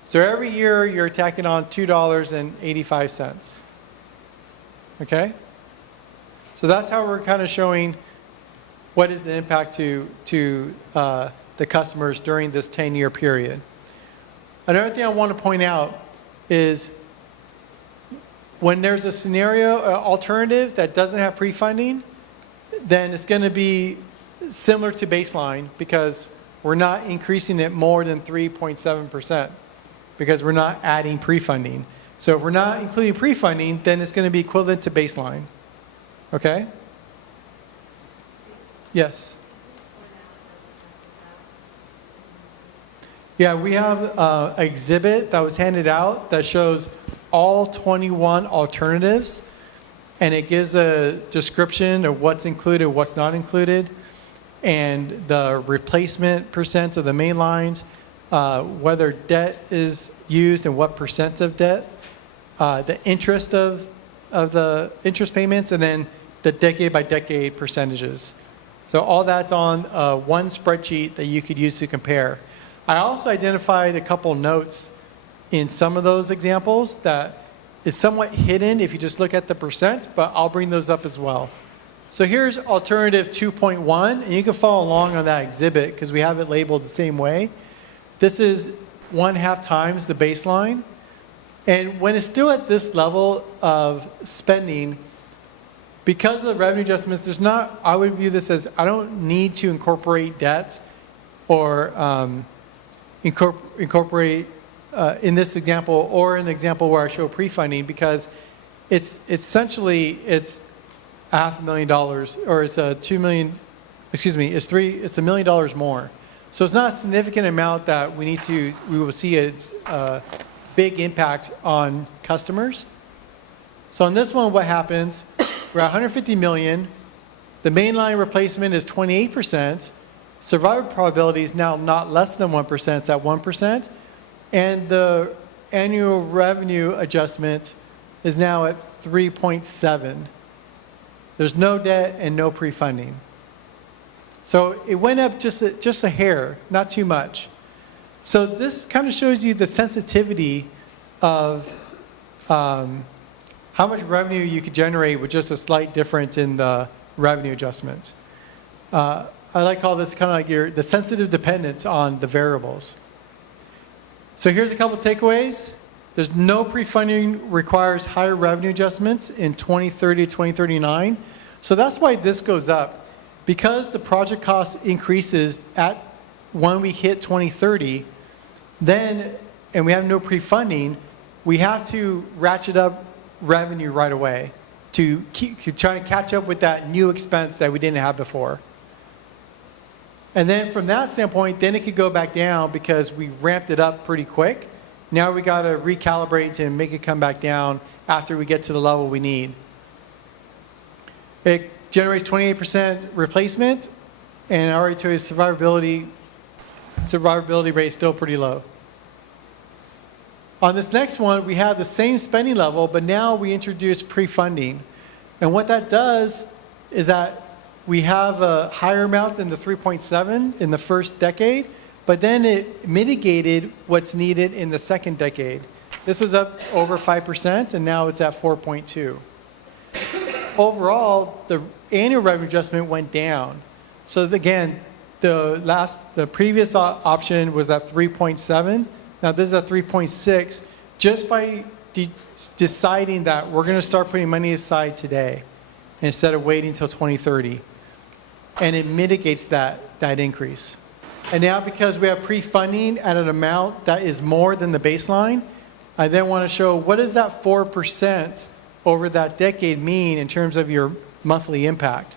So every year you're tacking on $2.85. Okay? So that's how we're kind of showing what is the impact to the customers during this 10-year period. Another thing I want to point out is when there's a scenario alternative that doesn't have pre-funding, then it's going to be similar to baseline because we're not increasing it more than 3.7% because we're not adding pre-funding. So if we're not including pre-funding, then it's going to be equivalent to baseline. Okay? Yes. Yeah, we have an exhibit that was handed out that shows all 21 alternatives, and it gives a description of what's included, what's not included, and the replacement percent of the main lines, whether debt is used and what percent of debt, the interest of the interest payments, and then the decade by decade percentages. So all that's on one spreadsheet that you could use to compare. I also identified a couple notes in some of those examples that is somewhat hidden if you just look at the percent, but I'll bring those up as well. So here's alternative 2.1, and you can follow along on that exhibit because we have it labeled the same way. This is 1/2 times the baseline. And when it's still at this level of spending, because of the revenue adjustments, there's not, I would view this as, I don't need to incorporate debt or incorporate in this example or in an example where I show pre-funding because it's essentially, it's $500,000 or it's $2 million, excuse me, it's $1 million more. So it's not a significant amount that we will see its big impact on customers. So on this one, what happens? We're at 150 million. The mainline replacement is 28%. Survival probability is now not less than 1%, it's at 1%. And the annual revenue adjustment is now at 3.7. There's no debt and no pre-funding. So it went up just a hair, not too much. So this kind of shows you the sensitivity of how much revenue you could generate with just a slight difference in the revenue adjustment. I like to call this kind of like the sensitive dependence on the variables. So here's a couple takeaways. There's no pre-funding requires higher revenue adjustments in 2030 to 2039. So that's why this goes up. Because the project cost increases at when we hit 2030, then, and we have no pre-funding, we have to ratchet up revenue right away to try to catch up with that new expense that we didn't have before. And then from that standpoint, then it could go back down because we ramped it up pretty quick. Now we got to recalibrate and make it come back down after we get to the level we need. It generates 28% replacement, and I already told you survivability rate is still pretty low. On this next one, we have the same spending level, but now we introduce pre-funding. And what that does is that we have a higher amount than the 3.7 in the first decade, but then it mitigated what's needed in the second decade. This was up over 5%, and now it's at 4.2. Overall, the annual revenue adjustment went down. So again, the previous option was at 3.7. Now this is at 3.6, just by deciding that we're going to start putting money aside today instead of waiting until 2030. And it mitigates that increase. And now because we have pre-funding at an amount that is more than the baseline, I then want to show what does that 4% over that decade mean in terms of your monthly impact.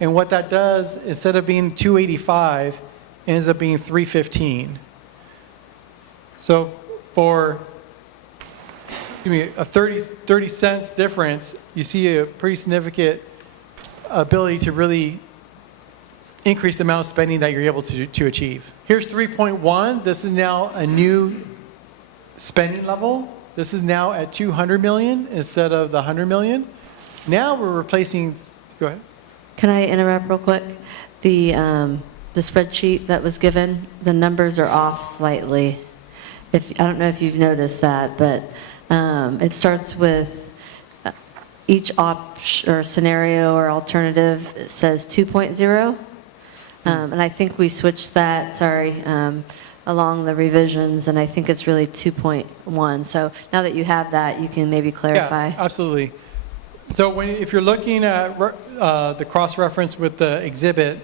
And what that does, instead of being 285, ends up being 315. So for a 30 cents difference, you see a pretty significant ability to really increase the amount of spending that you're able to achieve. Here's 3.1. This is now a new spending level. This is now at 200 million instead of the 100 million. Now we're replacing, go ahead. Can I interrupt real quick? The spreadsheet that was given, the numbers are off slightly. I don't know if you've noticed that, but it starts with each option or scenario or alternative, it says 2.0. And I think we switched that, along the revisions, and I think it's really 2.1. So now that you have that, you can maybe clarify. Yeah, absolutely. So if you're looking at the cross-reference with the exhibit,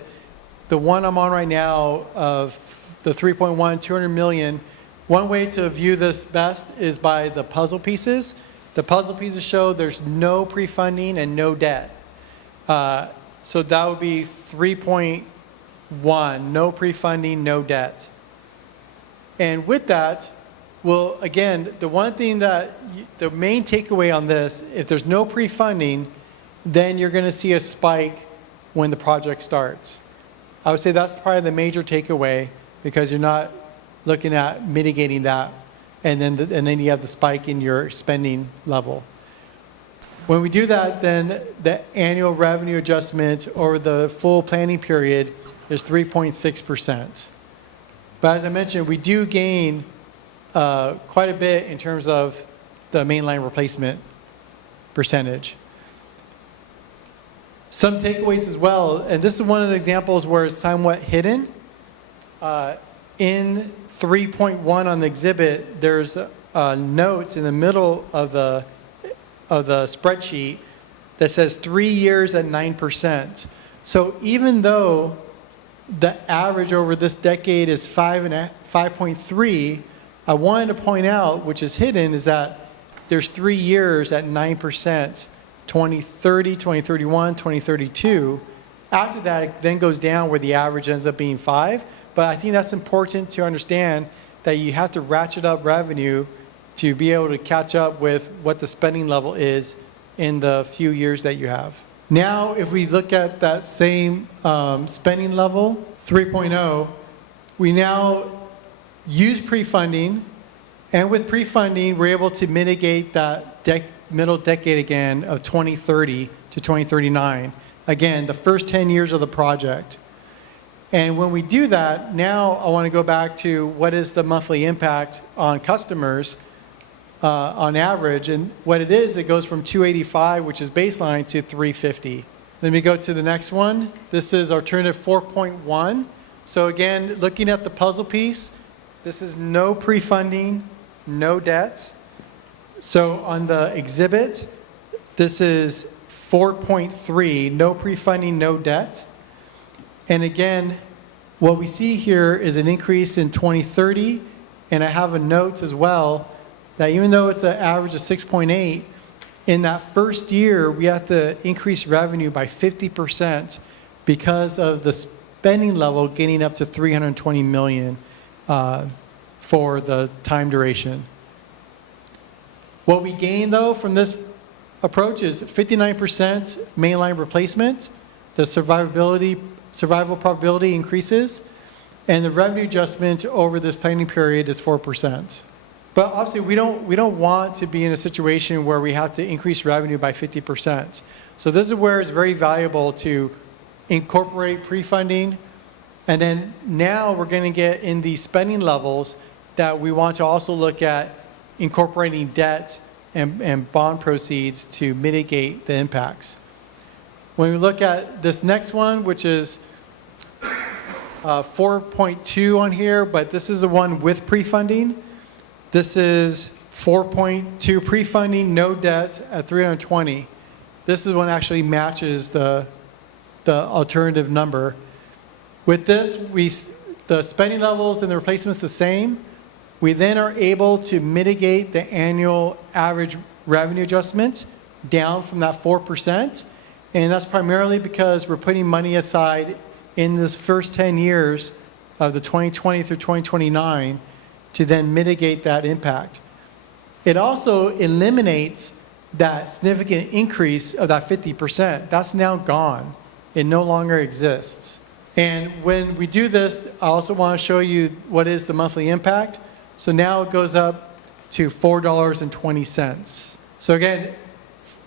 the one I'm on right now of the 3.1, 200 million, one way to view this best is by the puzzle pieces. The puzzle pieces show there's no pre-funding and no debt. So that would be 3.1, no pre-funding, no debt. And with that, well, again, the one thing that, the main takeaway on this, if there's no pre-funding, then you're going to see a spike when the project starts. I would say that's probably the major takeaway, because you're not looking at mitigating that, and then you have the spike in your spending level. When we do that, then the annual revenue adjustment over the full planning period is 3.6%. But as I mentioned, we do gain quite a bit in terms of the mainline replacement percentage. Some takeaways as well, and this is one of the examples where it's somewhat hidden. In 3.1 on the exhibit, there's notes in the middle of the spreadsheet that says 3 years at 9%. So even though the average over this decade is 5.3, I wanted to point out, which is hidden, is that there's 3 years at 9%, 2030, 2031, 2032. After that, it then goes down where the average ends up being 5. But I think that's important to understand, that you have to ratchet up revenue to be able to catch up with what the spending level is in the few years that you have. Now, if we look at that same spending level, 3.0, we now use pre-funding, and with pre-funding, we're able to mitigate that middle decade again of 2030 to 2039. Again, the first 10 years of the project. And when we do that, now I want to go back to what is the monthly impact on customers on average. And what it is, it goes from 285, which is baseline, to 350. Let me go to the next one. This is alternative 4.1. So again, looking at the puzzle piece, this is no pre-funding, no debt. So on the exhibit, this is 4.3, no pre-funding, no debt. And again, what we see here is an increase in 2030, and I have a note as well that even though it's an average of 6.8, in that first year, we have to increase revenue by 50% because of the spending level getting up to 320 million for the time duration. What we gain, though, from this approach is 59% mainline replacement. The survival probability increases, and the revenue adjustment over this planning period is 4%. But obviously, we don't want to be in a situation where we have to increase revenue by 50%. So this is where it's very valuable to incorporate pre-funding, and then now we're going to get in these spending levels that we want to also look at incorporating debt and bond proceeds to mitigate the impacts. When we look at this next one, which is 4.2 on here, but this is the one with pre-funding. This is 4.2 pre-funding, no debt at 320. This is one actually matches the alternative number. With this, the spending levels and the replacement's the same. We then are able to mitigate the annual average revenue adjustment down from that 4%. And that's primarily because we're putting money aside in this first 10 years of the 2020 through 2029 to then mitigate that impact. It also eliminates that significant increase of that 50%. That's now gone. It no longer exists. And when we do this, I also want to show you what is the monthly impact. So now it goes up to $4.20. So again,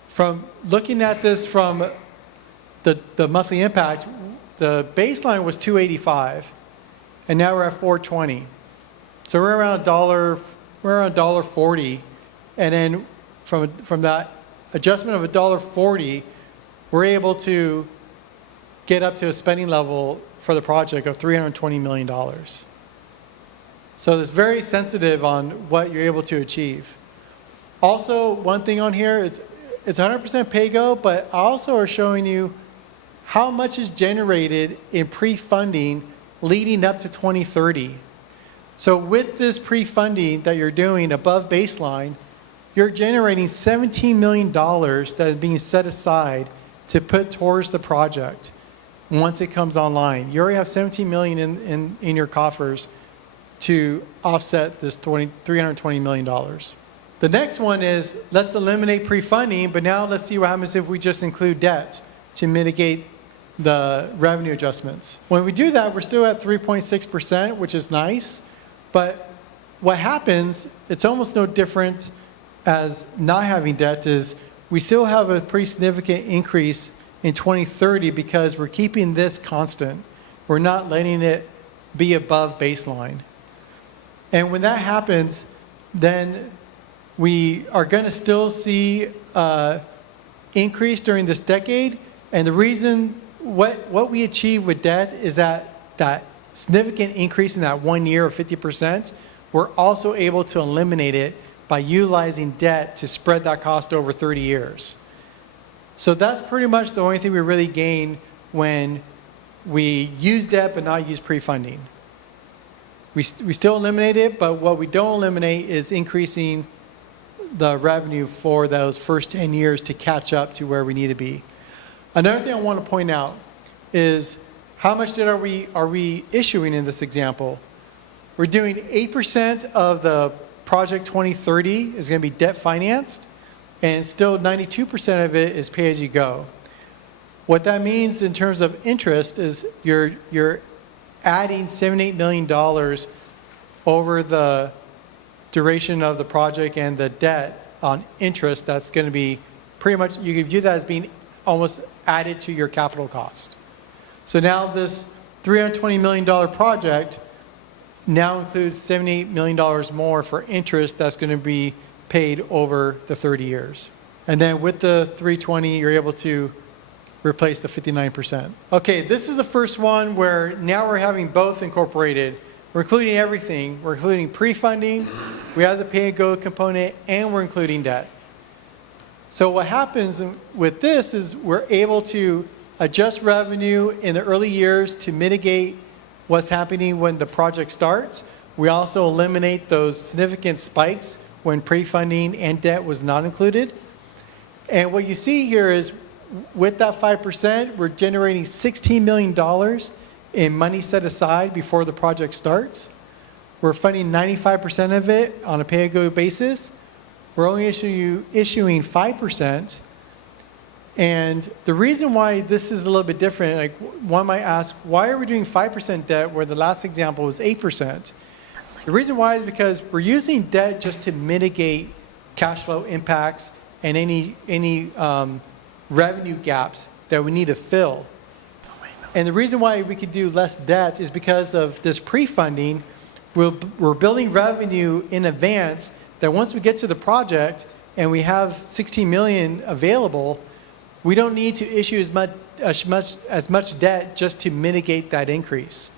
from looking at this from the monthly impact, the baseline was $2.85, and now we're at $4.20. So we're around $1.40, and then from that adjustment of $1.40, we're able to get up to a spending level for the project of $320 million. So it's very sensitive on what you're able to achieve. Also, one thing on here is it's 100% pay-go, but also are showing you how much is generated in pre-funding leading up to 2030. So with this pre-funding that you're doing above baseline, you're generating $17 million that is being set aside to put towards the project once it comes online. You already have $17 million in your coffers to offset this $320 million. The next one is, let's eliminate pre-funding, but now let's see what happens if we just include debt to mitigate the revenue adjustments. When we do that, we're still at 3.6%, which is nice, but what happens, it's almost no different as not having debt, is we still have a pretty significant increase in 2030 because we're keeping this constant. We're not letting it be above baseline. And when that happens, then we are going to still see increase during this decade. And the reason what we achieve with debt is that significant increase in that 1 year of 50%, we're also able to eliminate it by utilizing debt to spread that cost over 30 years. So that's pretty much the only thing we really gain when we use debt but not use pre-funding. We still eliminate it, but what we don't eliminate is increasing the revenue for those first 10 years to catch up to where we need to be. Another thing I want to point out is how much debt are we issuing in this example? We're doing 8% of the project 2030 is going to be debt financed, and still 92% of it is pay as you go. What that means in terms of interest is you're adding $78 million over the duration of the project and the debt on interest. That's going to be pretty much, you can view that as being almost added to your capital cost. So now this $320 million project now includes $78 million more for interest that's going to be paid over the 30 years. And then with the 320, you're able to replace the 59%. Okay, this is the first one where now we're having both incorporated. We're including everything. We're including pre-funding, we have the pay-and-go component, and we're including debt. So what happens with this is we're able to adjust revenue in the early years to mitigate what's happening when the project starts. We also eliminate those significant spikes when pre-funding and debt was not included. And what you see here is with that 5%, we're generating $16 million in money set aside before the project starts. We're funding 95% of it on a pay-as-go basis. We're only issuing 5%. And the reason why this is a little bit different, like one might ask, why are we doing 5% debt where the last example was 8%? The reason why is because we're using debt just to mitigate cash flow impacts and any revenue gaps that we need to fill. And the reason why we could do less debt is because of this pre-funding. We're building revenue in advance that once we get to the project and we have 16 million available, we don't need to issue as much debt just to mitigate that increase.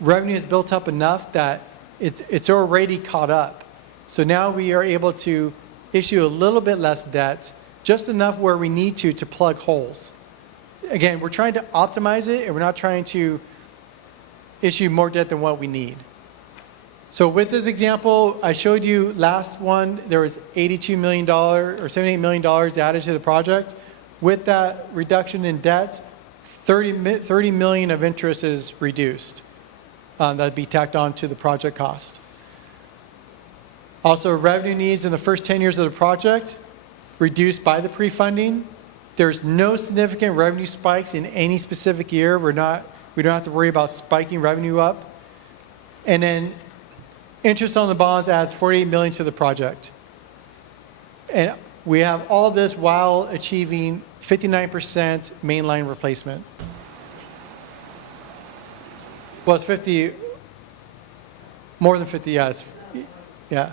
Revenue is built up enough that it's already caught up. So now we are able to issue a little bit less debt, just enough where we need to plug holes. Again, we're trying to optimize it, and we're not trying to issue more debt than what we need. So with this example, I showed you last one, there was $82 million or $78 million added to the project. With that reduction in debt, 30 million of interest is reduced. That'd be tacked on to the project cost. Also, revenue needs in the first 10 years of the project, reduced by the pre-funding. There's no significant revenue spikes in any specific year. We don't have to worry about spiking revenue up. And then interest on the bonds adds 48 million to the project. And we have all this while achieving 59% mainline replacement. Well, it's 50, more than 50, yes. Yeah.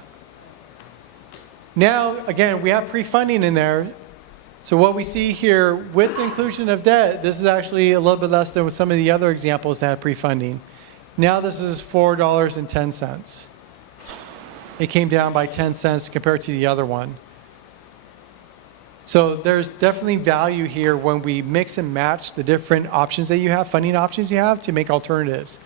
Now, again, we have pre-funding in there. So what we see here with the inclusion of debt, this is actually a little bit less than with some of the other examples that had pre-funding. Now this is $4.10. It came down by 10 cents compared to the other one. So there's definitely value here when we mix and match the different options that you have, funding options you have, to make alternatives.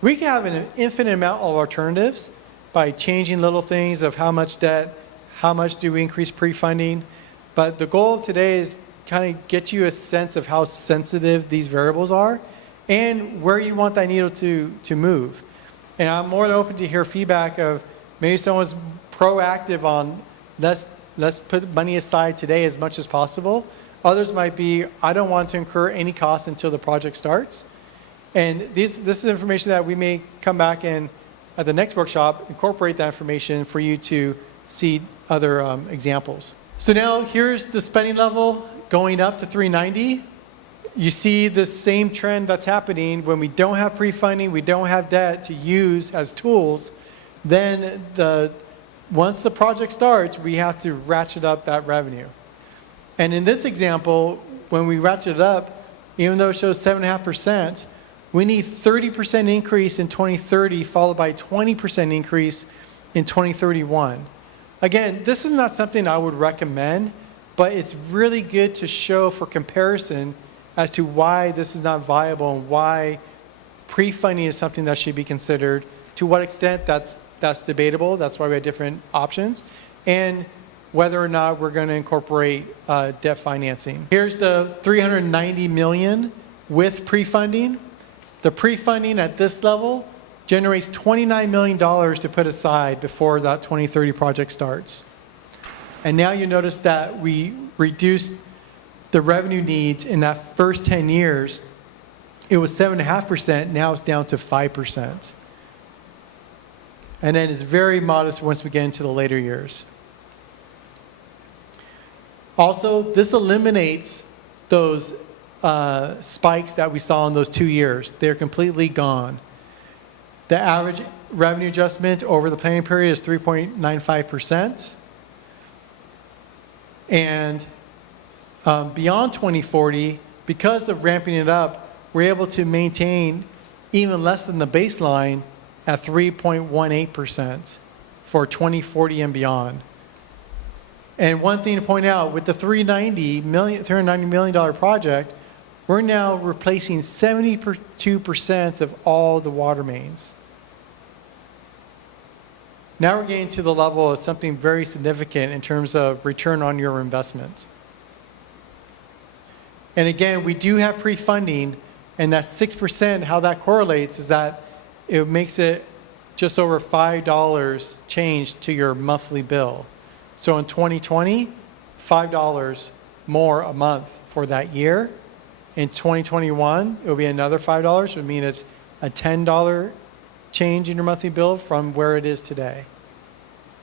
We can have an infinite amount of alternatives by changing little things of how much debt, how much do we increase pre-funding. But the goal of today is kind of get you a sense of how sensitive these variables are and where you want that needle to move. And I'm more than open to hear feedback of maybe someone's proactive on let's put money aside today as much as possible. Others might be, I don't want to incur any cost until the project starts. And this is information that we may come back and at the next workshop, incorporate that information for you to see other examples. So now here's the spending level going up to 390. You see the same trend that's happening when we don't have pre-funding, we don't have debt to use as tools, then once the project starts, we have to ratchet up that revenue. And in this example, when we ratchet it up, even though it shows 7.5%, we need 30% increase in 2030, followed by 20% increase in 2031. Again, this is not something I would recommend, but it's really good to show for comparison as to why this is not viable and why pre-funding is something that should be considered, to what extent that's debatable, that's why we have different options, and whether or not we're going to incorporate debt financing. Here's the $390 million with pre-funding. The pre-funding at this level generates $29 million to put aside before that 2030 project starts. And now you notice that we reduced the revenue needs in that first 10 years. It was 7.5%, now it's down to 5%. And then it's very modest once we get into the later years. Also, this eliminates those spikes that we saw in those 2 years. They're completely gone. The average revenue adjustment over the planning period is 3.95%. And beyond 2040, because of ramping it up, we're able to maintain even less than the baseline at 3.18% for 2040 and beyond. And one thing to point out, with the $390 million project, we're now replacing 72% of all the water mains. Now we're getting to the level of something very significant in terms of return on your investment. And again, we do have pre-funding, and that 6%, how that correlates is that it makes it just over $5 change to your monthly bill. So in 2020, $5 more a month for that year. In 2021, it will be another $5, which would mean it's a $10 change in your monthly bill from where it is today.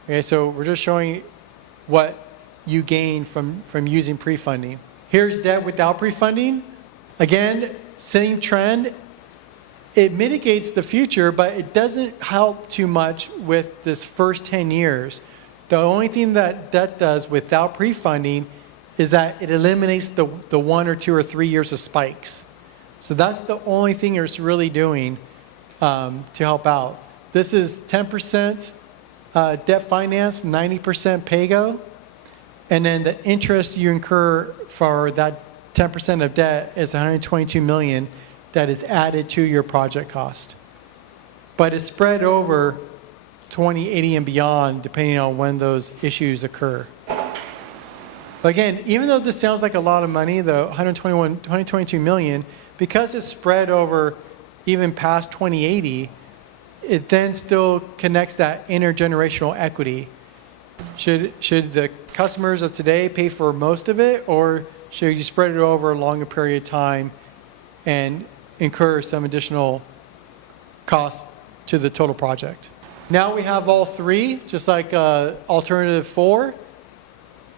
Okay, so we're just showing what you gain from using pre-funding. Here's debt without pre-funding. Again, same trend. It mitigates the future, but it doesn't help too much with this first 10 years. The only thing that debt does without pre-funding is that it eliminates the 1 or 2 or 3 years of spikes. So that's the only thing it's really doing to help out. This is 10% debt finance, 90% pay-go, and then the interest you incur for that 10% of debt is $122 million that is added to your project cost. But it's spread over 2080 and beyond, depending on when those issues occur. Again, even though this sounds like a lot of money, the $122 million, because it's spread over even past 2080, it then still connects that intergenerational equity. Should the customers of today pay for most of it, or should you spread it over a longer period of time and incur some additional cost to the total project? Now we have all three, just like alternative 4.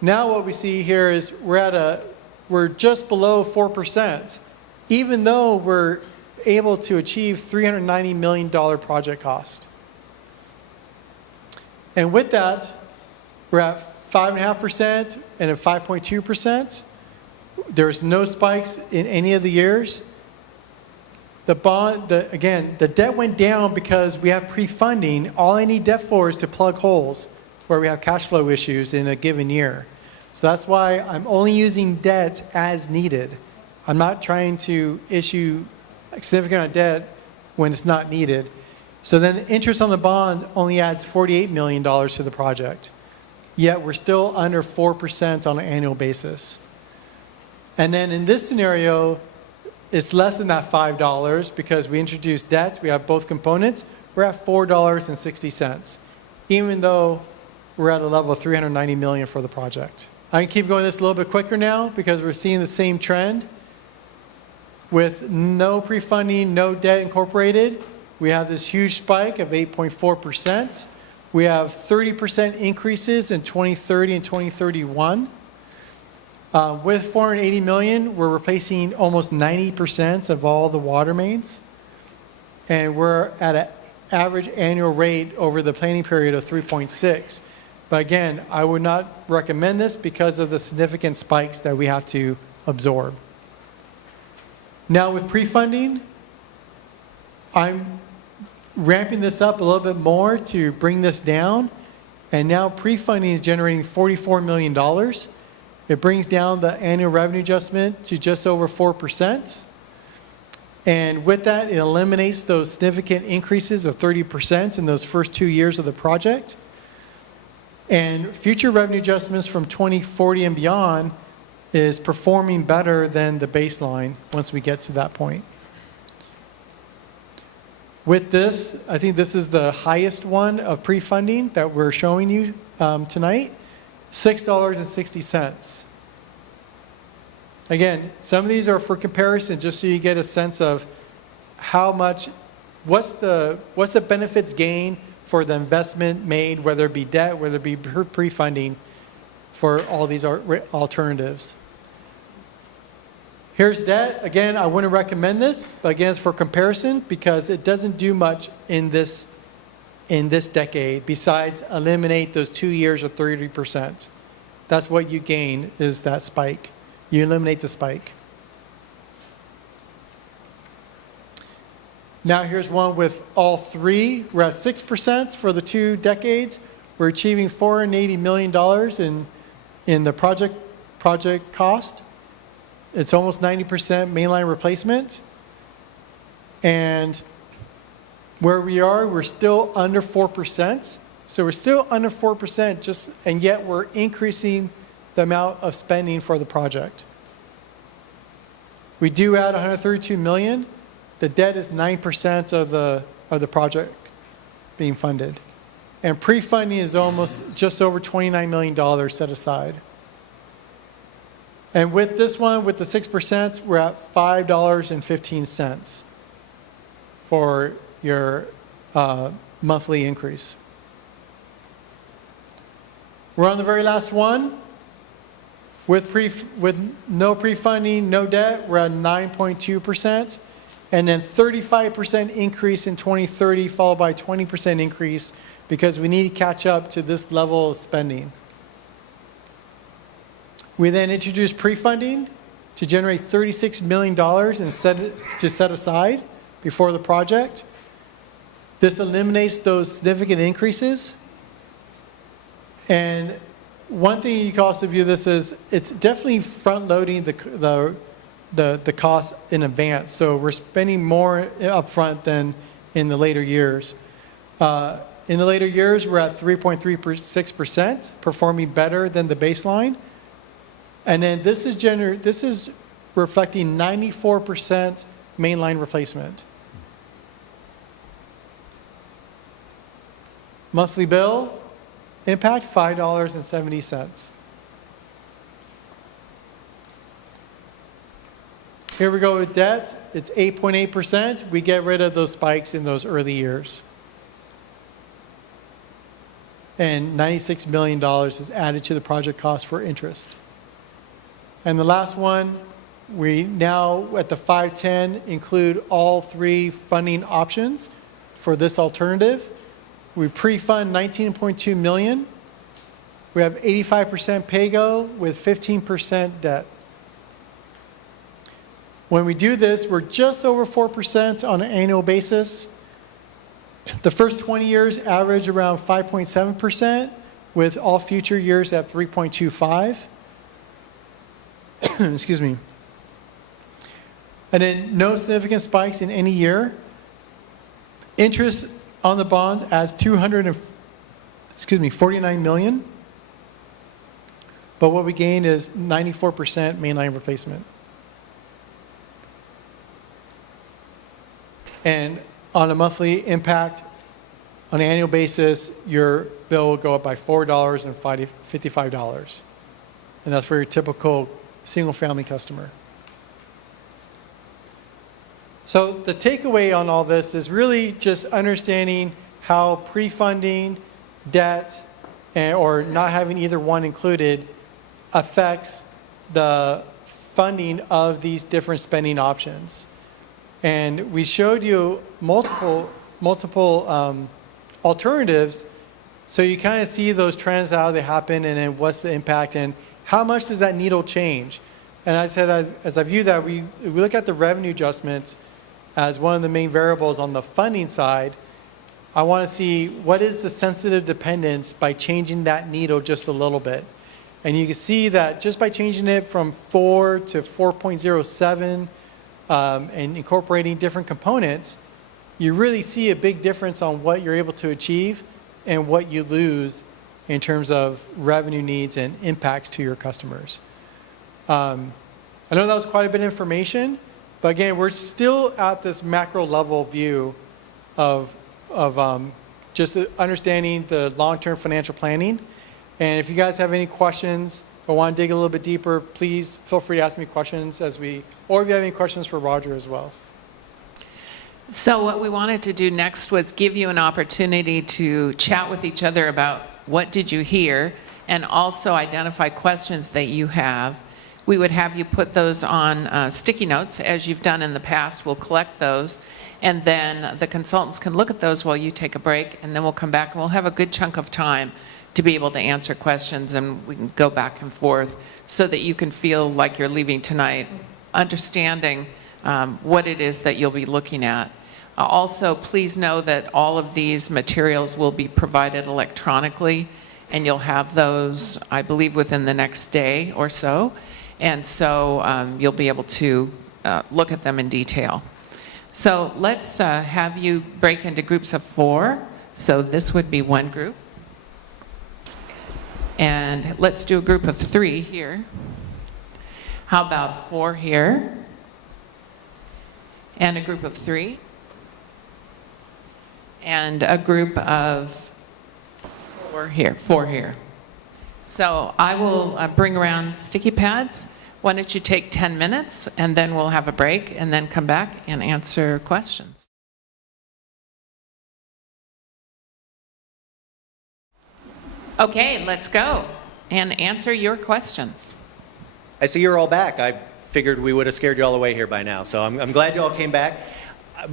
Now what we see here is we're just below 4%, even though we're able to achieve $390 million project cost. And with that, we're at 5.5% and at 5.2%. There's no spikes in any of the years. Again, the debt went down because we have pre-funding. All I need debt for is to plug holes where we have cash flow issues in a given year. So that's why I'm only using debt as needed. I'm not trying to issue a significant amount of debt when it's not needed. So then interest on the bonds only adds $48 million to the project. Yet we're still under 4% on an annual basis. And then in this scenario, it's less than that $5 because we introduced debt. We have both components. We're at $4.60, even though we're at a level of $390 million for the project. I can keep going this a little bit quicker now because we're seeing the same trend. With no pre-funding, no debt incorporated, we have this huge spike of 8.4%. We have 30% increases in 2030 and 2031. With $480 million, we're replacing almost 90% of all the water mains. And we're at an average annual rate over the planning period of 3.6. But again, I would not recommend this because of the significant spikes that we have to absorb. Now with pre-funding, I'm ramping this up a little bit more to bring this down. And now pre-funding is generating $44 million. It brings down the annual revenue adjustment to just over 4%. And with that, it eliminates those significant increases of 30% in those first 2 years of the project. And future revenue adjustments from 2040 and beyond is performing better than the baseline once we get to that point. With this, I think this is the highest one of pre-funding that we're showing you tonight, $6.60. Again, some of these are for comparison, just so you get a sense of how much, what's the benefits gain for the investment made, whether it be debt, whether it be pre-funding for all these alternatives. Here's debt. Again, I wouldn't recommend this, but again, it's for comparison because it doesn't do much in this decade besides eliminate those 2 years of 30%. That's what you gain is that spike. You eliminate the spike. Now here's one with all three. We're at 6% for the 2 decades. We're achieving $480 million in the project cost. It's almost 90% mainline replacement. And where we are, we're still under 4%. So we're still under 4%, and yet we're increasing the amount of spending for the project. We do add $132 million. The debt is 9% of the project being funded. And pre-funding is almost just over $29 million set aside. And with this one, with the 6%, we're at $5.15 for your monthly increase. We're on the very last one. With no pre-funding, no debt, we're at 9.2%. And then 35% increase in 2030, followed by 20% increase because we need to catch up to this level of spending. We then introduced pre-funding to generate $36 million to set aside before the project. This eliminates those significant increases. And one thing you can also view this as, it's definitely front-loading the cost in advance. So we're spending more upfront than in the later years. In the later years, we're at 3.36%, performing better than the baseline. And then this is reflecting 94% mainline replacement. Monthly bill impact, $5.70. Here we go with debt. It's 8.8%. We get rid of those spikes in those early years. And $96 million is added to the project cost for interest. And the last one, we now at the 510 include all 3 funding options for this alternative. We pre-fund $19.2 million. We have 85% PAYGO with 15% debt. When we do this, we're just over 4% on an annual basis. The first 20 years average around 5.7%, with all future years at 3.25%. excuse me. And then no significant spikes in any year. Interest on the bond as 49 million. But what we gained is 94% mainline replacement. And on a monthly impact, on an annual basis, your bill will go up by $4.55. And that's for your typical single-family customer. So the takeaway on all this is really just understanding how pre-funding, debt, or not having either one included affects the funding of these different spending options. And we showed you multiple alternatives, so you kind of see those trends, how they happen, and then what's the impact, and how much does that needle change. And I said, as I view that, we look at the revenue adjustments as one of the main variables on the funding side. I want to see what is the sensitive dependence by changing that needle just a little bit. And you can see that just by changing it from 4 to 4.07 and incorporating different components, you really see a big difference on what you're able to achieve and what you lose in terms of revenue needs and impacts to your customers. I know that was quite a bit of information, but again, we're still at this macro level view of just understanding the long-term financial planning. And if you guys have any questions or want to dig a little bit deeper, please feel free to ask me questions or if you have any questions for Roger as well. So what we wanted to do next was give you an opportunity to chat with each other about what did you hear, and also identify questions that you have. We would have you put those on sticky notes, as you've done in the past. We'll collect those, and then the consultants can look at those while you take a break, and then we'll come back and we'll have a good chunk of time to be able to answer questions, and we can go back and forth so that you can feel like you're leaving tonight understanding what it is that you'll be looking at. Also, please know that all of these materials will be provided electronically, and you'll have those, I believe, within the next day or so. And so you'll be able to look at them in detail. So let's have you break into groups of 4. So this would be one group. And let's do a group of 3 here. How about 4 here? And a group of 3. And a group of 4 here. So I will bring around sticky pads. Why don't you take 10 minutes, and then we'll have a break, and then come back and answer questions. Okay, let's go and answer your questions. I see you're all back. I figured we would have scared you all away here by now, so I'm glad you all came back.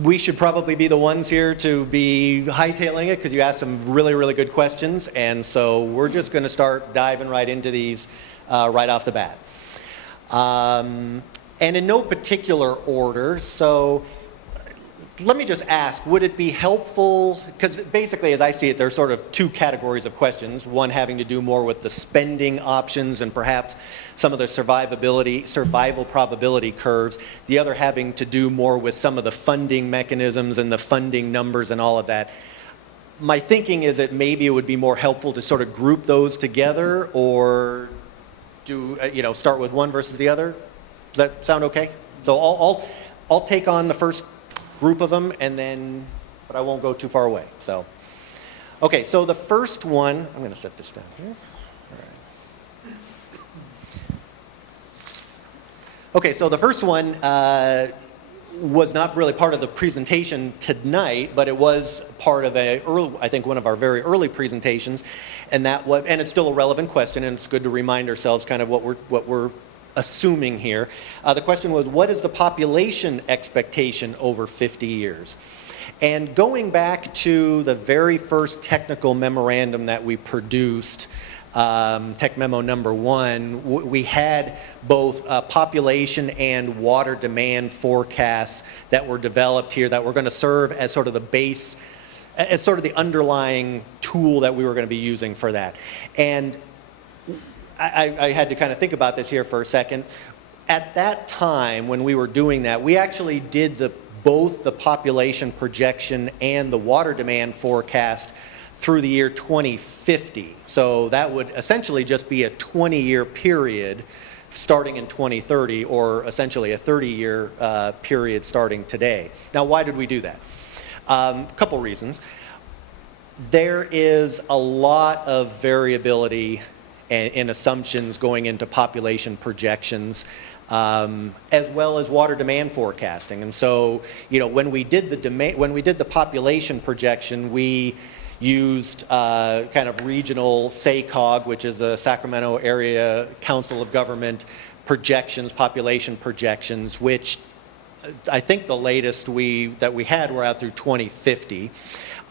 We should probably be the ones here to be hightailing it, because you asked some really, really good questions, and so we're just going to start diving right into these right off the bat. And in no particular order, so let me just ask, would it be helpful, because basically as I see it, there's sort of 2 categories of questions, one having to do more with the spending options and perhaps some of the survival probability curves, the other having to do more with some of the funding mechanisms and the funding numbers and all of that. My thinking is that maybe it would be more helpful to sort of group those together, or do, start with one versus the other. Does that sound okay? So I'll take on the first group of them, and then, but I won't go too far away. So, okay, so the first one, I'm going to set this down here. All right. Okay, so the first one was not really part of the presentation tonight, but it was part of I think one of our very early presentations, and it's still a relevant question, and it's good to remind ourselves kind of what we're assuming here. The question was, what is the population expectation over 50 years? And going back to the very first technical memorandum that we produced, Tech Memo number 1, we had both population and water demand forecasts that were developed here that were going to serve as sort of the base, as sort of the underlying tool that we were going to be using for that. And I had to kind of think about this here for a second. At that time, when we were doing that, we actually did both the population projection and the water demand forecast through the year 2050. So that would essentially just be a 20-year period starting in 2030, or essentially a 30-year period starting today. Now, why did we do that? A couple reasons. There is a lot of variability in assumptions going into population projections, as well as water demand forecasting. And so, when we did the population projection, we used kind of regional SACOG, which is the Sacramento Area Council of Government projections, population projections, which I think the latest that we had were out through 2050.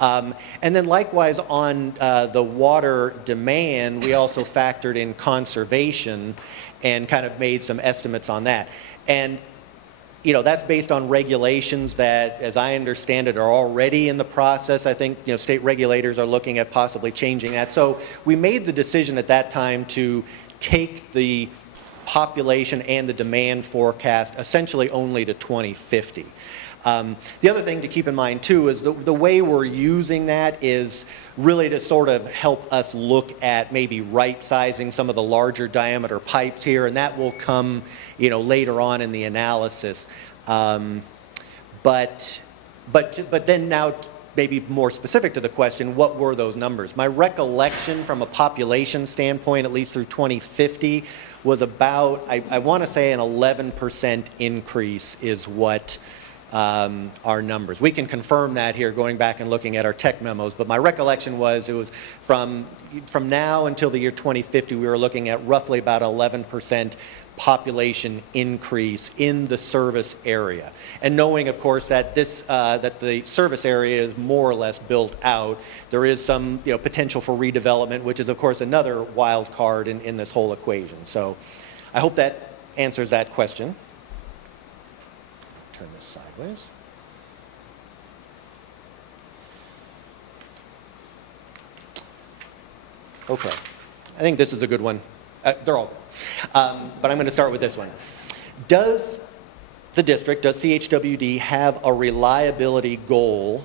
And then likewise on the water demand, we also factored in conservation and kind of made some estimates on that. And that's based on regulations that, as I understand it, are already in the process. I think state regulators are looking at possibly changing that. So we made the decision at that time to take the population and the demand forecast essentially only to 2050. The other thing to keep in mind too is the way we're using that is really to sort of help us look at maybe right sizing some of the larger diameter pipes here, and that will come later on in the analysis. But then now maybe more specific to the question, what were those numbers? My recollection from a population standpoint, at least through 2050, was about, I want to say an 11% increase is what our numbers. We can confirm that here going back and looking at our tech memos, but my recollection was it was from now until the year 2050, we were looking at roughly about 11% population increase in the service area. And knowing, of course, that that the service area is more or less built out, there is some potential for redevelopment, which is, of course, another wild card in this whole equation. So I hope that answers that question. Turn this sideways. Okay, I think this is a good one. They're all good. But I'm going to start with this one. Does CHWD have a reliability goal?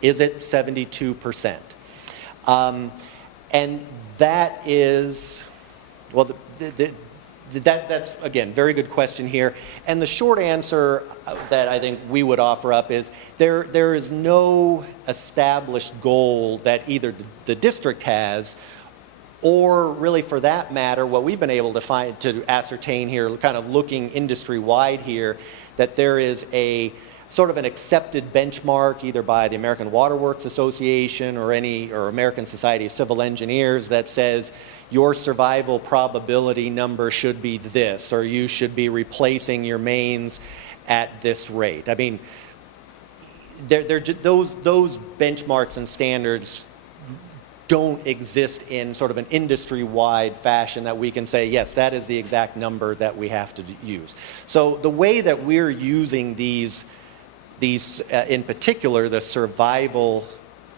Is it 72%? And that is, well, that's, again, very good question here. And the short answer that I think we would offer up is there is no established goal that either the district has, or really for that matter, what we've been able to ascertain here, kind of looking industry-wide here, that there is a sort of an accepted benchmark either by the American Water Works Association or American Society of Civil Engineers that says your survival probability number should be this, or you should be replacing your mains at this rate. I mean, those benchmarks and standards don't exist in sort of an industry-wide fashion that we can say, yes, that is the exact number that we have to use. So the way that we're using these in particular, the survival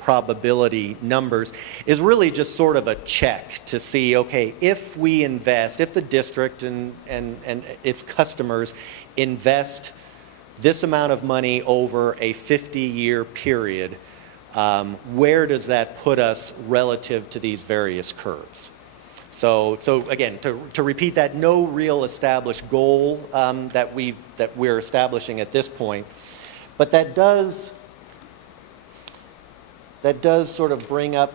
probability numbers, is really just sort of a check to see, okay, if we invest, if the district and its customers invest this amount of money over a 50-year period, where does that put us relative to these various curves? So again, to repeat that, no real established goal that we're establishing at this point, but that does sort of bring up,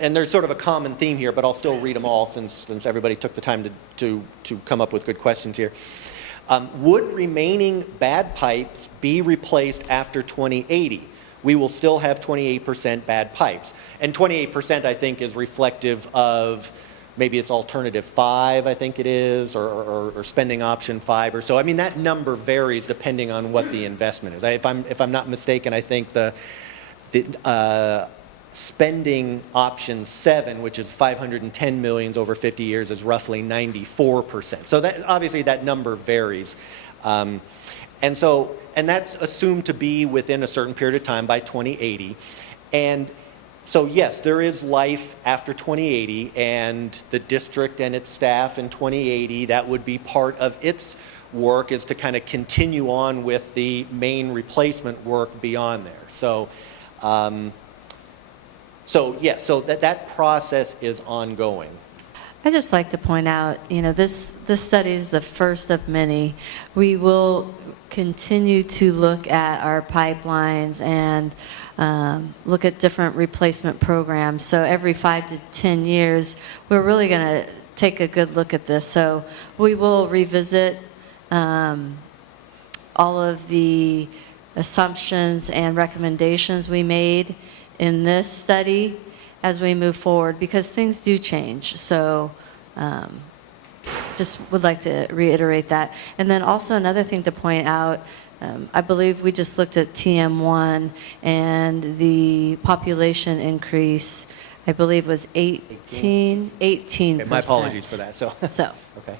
and there's sort of a common theme here, but I'll still read them all since everybody took the time to come up with good questions here. Would remaining bad pipes be replaced after 2080? We will still have 28% bad pipes. And 28%, I think, is reflective of maybe it's alternative 5, I think it is, or spending option 5 or so. I mean, that number varies depending on what the investment is. If I'm not mistaken, I think the spending option 7, which is 510 million over 50 years, is roughly 94%. So that obviously that number varies. And that's assumed to be within a certain period of time by 2080. And So yes, there is life after 2080, and the district and its staff in 2080, that would be part of its work, is to kind of continue on with the main replacement work beyond there. So, yes, so that process is ongoing. I'd just like to point out, this study is the first of many. We will continue to look at our pipelines and look at different replacement programs. So every 5 to 10 years, we're really going to take a good look at this. So we will revisit all of the assumptions and recommendations we made in this study as we move forward, because things do change. So just would like to reiterate that. And then also another thing to point out, I believe we just looked at TM1, and the population increase, I believe, was 18%. Okay, my apologies for that. So, okay,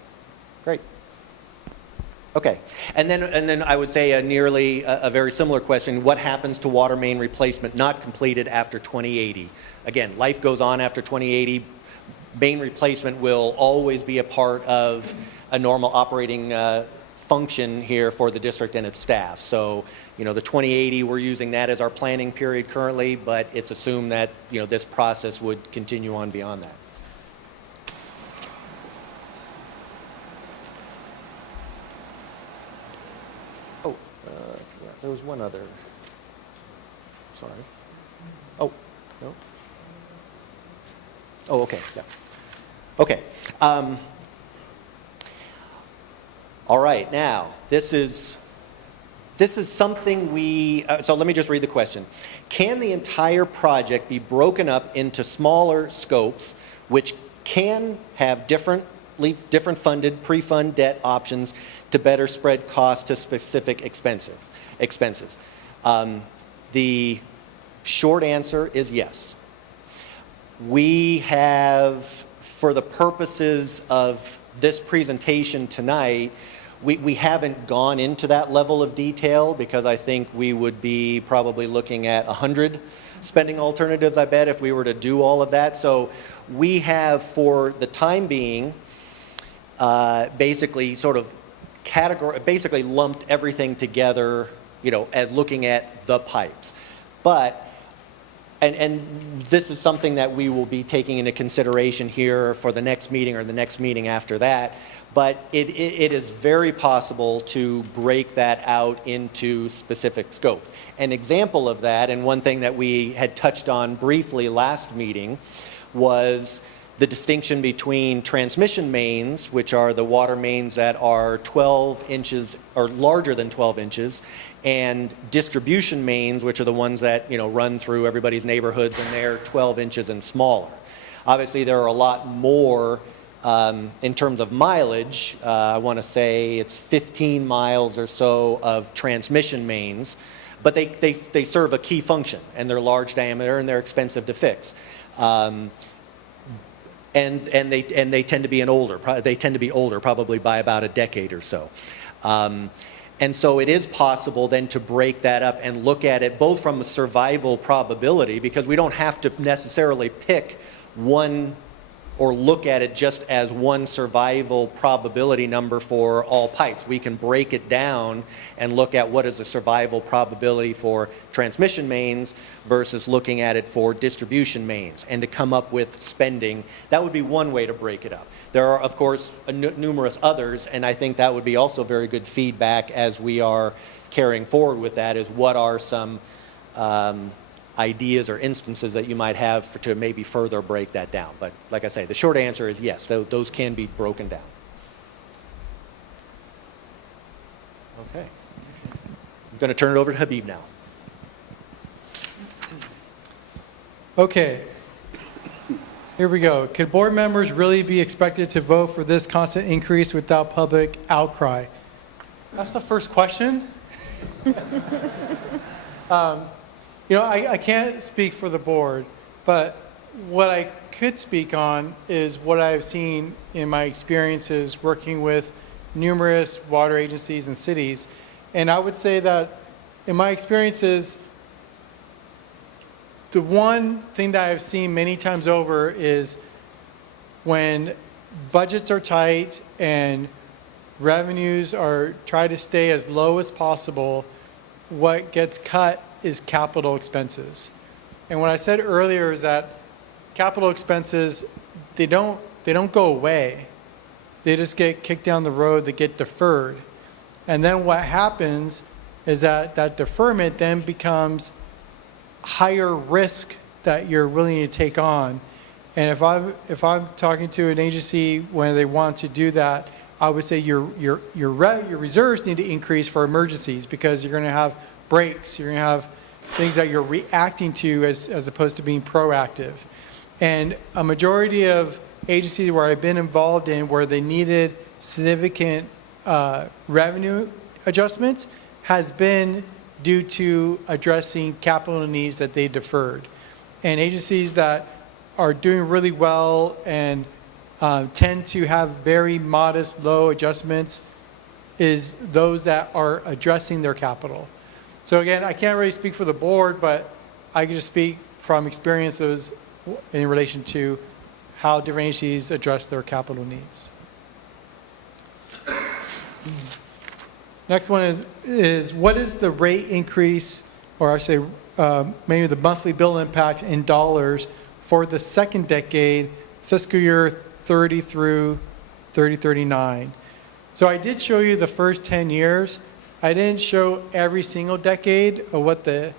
great. Okay, and then I would say a very similar question: what happens to water main replacement not completed after 2080? Again, life goes on after 2080. Main replacement will always be a part of a normal operating function here for the district and its staff. So, the 2080, we're using that as our planning period currently, but it's assumed that, this process would continue on beyond that. Oh, yeah, there was one other. Sorry. Oh, no. Oh, okay, yeah. Okay. All right, now, this is something so let me just read the question. Can the entire project be broken up into smaller scopes, which can have different funded, pre-fund debt options to better spread costs to specific expenses? The short answer is yes. We have, for the purposes of this presentation tonight, we haven't gone into that level of detail, because I think we would be probably looking at 100 spending alternatives, I bet, if we were to do all of that. So we have, for the time being, basically basically lumped everything together, as looking at the pipes. But And this is something that we will be taking into consideration here for the next meeting or the next meeting after that. But it is very possible to break that out into specific scopes. An example of that, and one thing that we had touched on briefly last meeting, was the distinction between transmission mains, which are the water mains that are 12 inches or larger than 12 inches, and distribution mains, which are the ones that run through everybody's neighborhoods, and they're 12 inches and smaller. Obviously, there are a lot more in terms of mileage. I want to say it's 15 miles or so of transmission mains, but they serve a key function, and they're large diameter and they're expensive to fix. And they tend to be older, probably by about a decade or so. And so it is possible then to break that up and look at it both from a survival probability, because we don't have to necessarily pick one or look at it just as one survival probability number for all pipes. We can break it down and look at what is the survival probability for transmission mains versus looking at it for distribution mains, and to come up with spending. That would be one way to break it up. There are, of course, numerous others, and I think that would be also very good feedback as we are carrying forward with that, is what are some ideas or instances that you might have to maybe further break that down. But like I say, the short answer is yes, those can be broken down. Okay. I'm going to turn it over to Habib now. Okay. Here we go. Could board members really be expected to vote for this constant increase without public outcry? That's the first question. I can't speak for the board, but what I could speak on is what I've seen in my experiences working with numerous water agencies and cities. And I would say that in my experiences, the one thing that I've seen many times over is when budgets are tight and revenues are try to stay as low as possible, what gets cut is capital expenses. And what I said earlier is that capital expenses, they don't go away. They just get kicked down the road, they get deferred. And then what happens is that that deferment then becomes higher risk that you're willing to take on. And if I'm talking to an agency when they want to do that, I would say your reserves need to increase for emergencies, because you're going to have breaks, you're going to have things that you're reacting to as opposed to being proactive. And a majority of agencies where I've been involved in where they needed significant revenue adjustments has been due to addressing capital needs that they deferred. And agencies that are doing really well and tend to have very modest, low adjustments is those that are addressing their capital. So again, I can't really speak for the board, but I can just speak from experiences in relation to how different agencies address their capital needs. Next one is what is the rate increase, or I say maybe the monthly bill impact in dollars for the second decade, fiscal year 30 through 3039. So I did show you the first 10 years. I didn't show every single decade of what the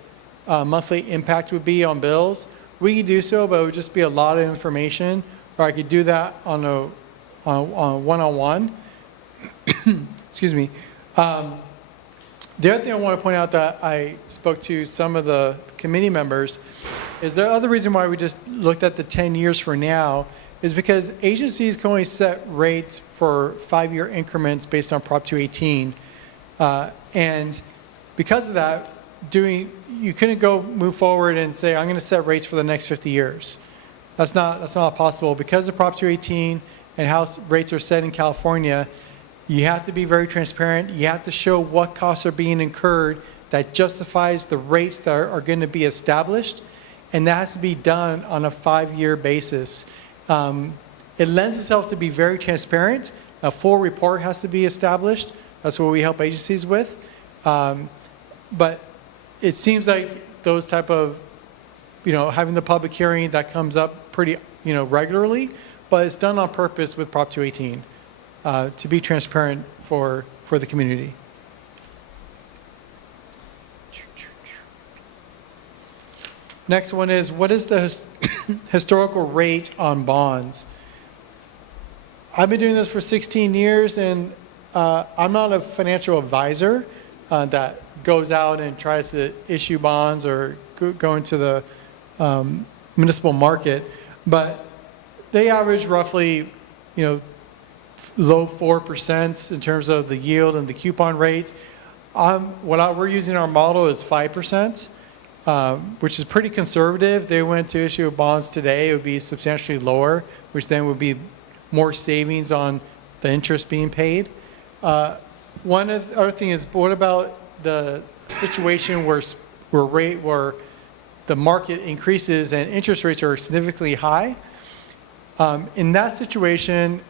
monthly impact would be on bills. We could do so, but it would just be a lot of information, or I could do that on a one-on-one. Excuse me. The other thing I want to point out that I spoke to some of the committee members is the other reason why we just looked at the 10 years for now is because agencies can only set rates for 5-year increments based on Prop 218. And because of that, you couldn't move forward and say, I'm going to set rates for the next 50 years. That's not possible. Because of Prop 218 and how rates are set in California, you have to be very transparent. You have to show what costs are being incurred that justifies the rates that are going to be established. And that has to be done on a 5-year basis. It lends itself to be very transparent. A full report has to be established. That's what we help agencies with. But it seems like those type of, having the public hearing, that comes up pretty, regularly, but it's done on purpose with Prop 218 to be transparent for the community. Next one is, what is the historical rate on bonds? I've been doing this for 16 years, and I'm not a financial advisor that goes out and tries to issue bonds or go into the municipal market, but they average roughly, low 4% in terms of the yield and the coupon rates. What we're using in our model is 5%. Which is pretty conservative. They went to issue bonds today, it would be substantially lower, which then would be more savings on the interest being paid. One other thing is, what about the situation where the market increases and interest rates are significantly high? In that situation,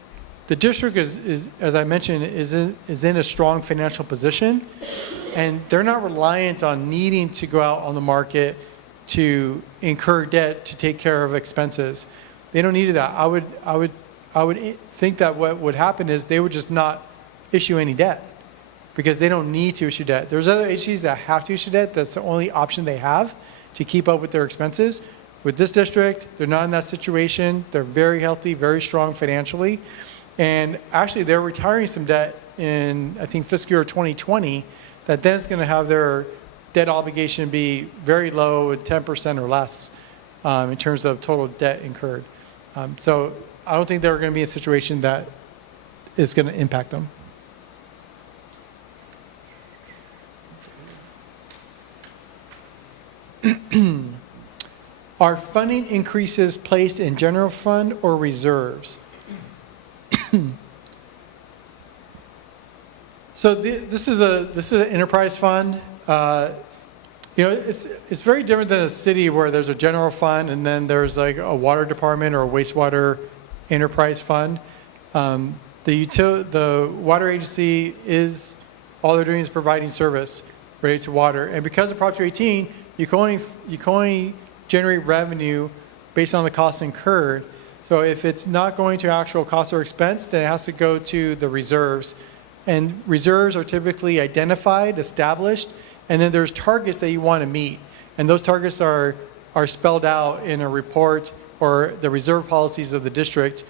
the district is, as I mentioned, is in a strong financial position. And they're not reliant on needing to go out on the market to incur debt to take care of expenses. They don't need that. I would think that what would happen is they would just not issue any debt because they don't need to issue debt. There's other agencies that have to issue debt. That's the only option they have to keep up with their expenses. With this district, they're not in that situation. They're very healthy, very strong financially. And actually, they're retiring some debt in, I think, fiscal year 2020, that then is going to have their debt obligation be very low at 10% or less in terms of total debt incurred. So I don't think they're going to be in a situation that is going to impact them. Are funding increases placed in general fund or reserves? So this is an enterprise fund. You know, it's very different than a city where there's a general fund and then there's like a water department or a wastewater enterprise fund. The water agency all they're doing is providing service related to water. And because of Prop 218, you can only generate revenue based on the costs incurred. So if it's not going to actual cost or expense, then it has to go to the reserves. And reserves are typically identified, established, and then there's targets that you want to meet. And those targets are spelled out in a report or the reserve policies of the district.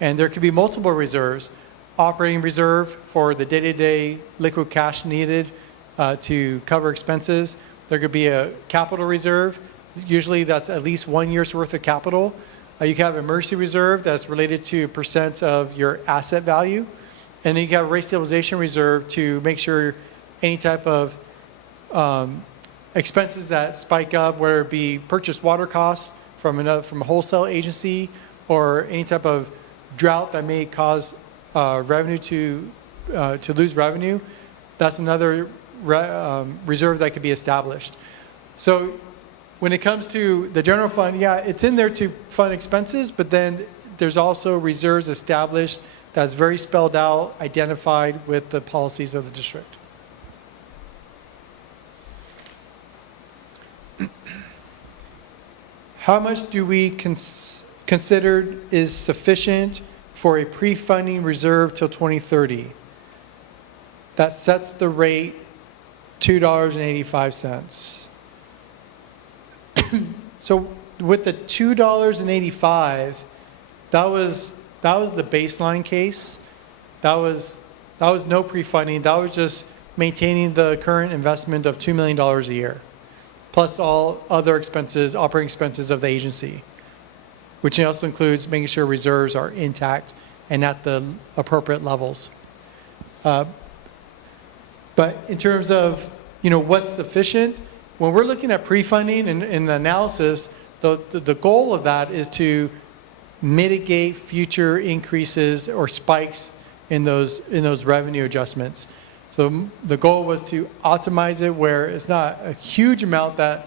And there could be multiple reserves. Operating reserve for the day-to-day liquid cash needed to cover expenses. There could be a capital reserve. Usually that's at least 1 year's worth of capital. You can have emergency reserve that's related to % of your asset value. And then you can have a rate stabilization reserve to make sure any type of expenses that spike up, whether it be purchased water costs from a wholesale agency or any type of drought that may cause revenue to lose revenue, that's another reserve that could be established. So when it comes to the general fund, yeah, it's in there to fund expenses, but then there's also reserves established that's very spelled out, identified with the policies of the district. How much do we consider is sufficient for a pre-funding reserve till 2030? That sets the rate $2.85. So with the $2.85, that was the baseline case. That was no pre-funding. That was just maintaining the current investment of $2 million a year, plus all other expenses, operating expenses of the agency, which also includes making sure reserves are intact and at the appropriate levels. But in terms of, what's sufficient, when we're looking at pre-funding and analysis, the goal of that is to mitigate future increases or spikes in those revenue adjustments. So the goal was to optimize it where it's not a huge amount that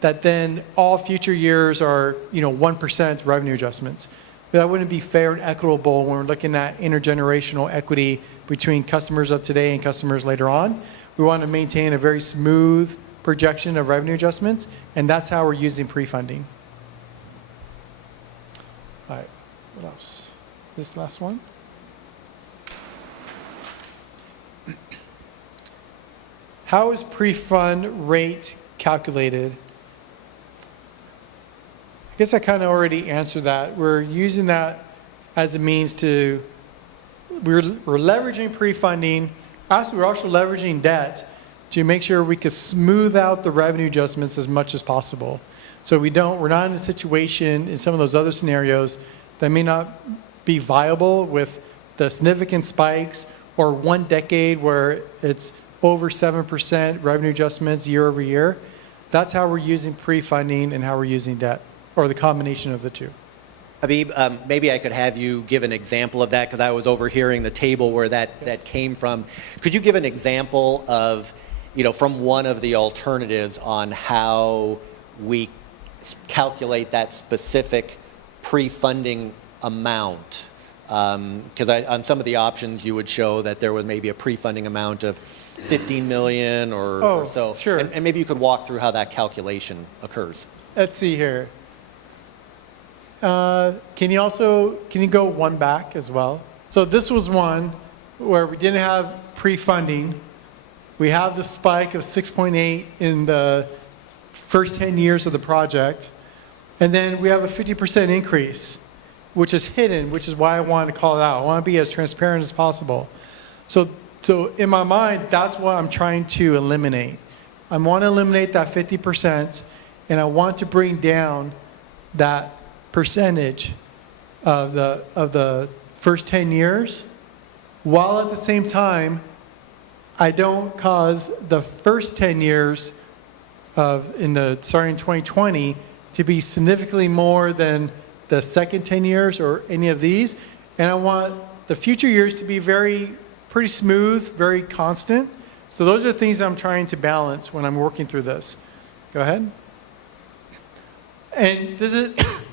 then all future years are 1% revenue adjustments. But that wouldn't be fair and equitable when we're looking at intergenerational equity between customers of today and customers later on. We want to maintain a very smooth projection of revenue adjustments, and that's how we're using pre-funding. All right, what else? This last one. How is pre-fund rate calculated? I guess I kind of already answered that. We're using that as a means to, we're leveraging pre-funding. We're also leveraging debt to make sure we can smooth out the revenue adjustments as much as possible. So we're not in a situation in some of those other scenarios that may not be viable with the significant spikes or 1 decade where it's over 7% revenue adjustments year over year. That's how we're using pre-funding and how we're using debt, or the combination of the two. Habib, maybe I could have you give an example of that because I was overhearing the table where that came from. Could you give an example of, from one of the alternatives on how we calculate that specific pre-funding amount? Because on some of the options you would show that there was maybe a pre-funding amount of 15 million or so. Sure. And maybe you could walk through how that calculation occurs. Let's see here. Can you go one back as well? So this was one where we didn't have pre-funding. We have the spike of 6.8 in the first 10 years of the project. And then we have a 50% increase, which is hidden, which is why I wanted to call it out. I want to be as transparent as possible. So in my mind, that's what I'm trying to eliminate. I want to eliminate that 50%, and I want to bring down that percentage of the first 10 years, while at the same time, I don't cause the first 10 years starting in 2020 to be significantly more than the second 10 years or any of these. And I want the future years to be pretty smooth, very constant. So those are the things I'm trying to balance when I'm working through this. Go ahead. And this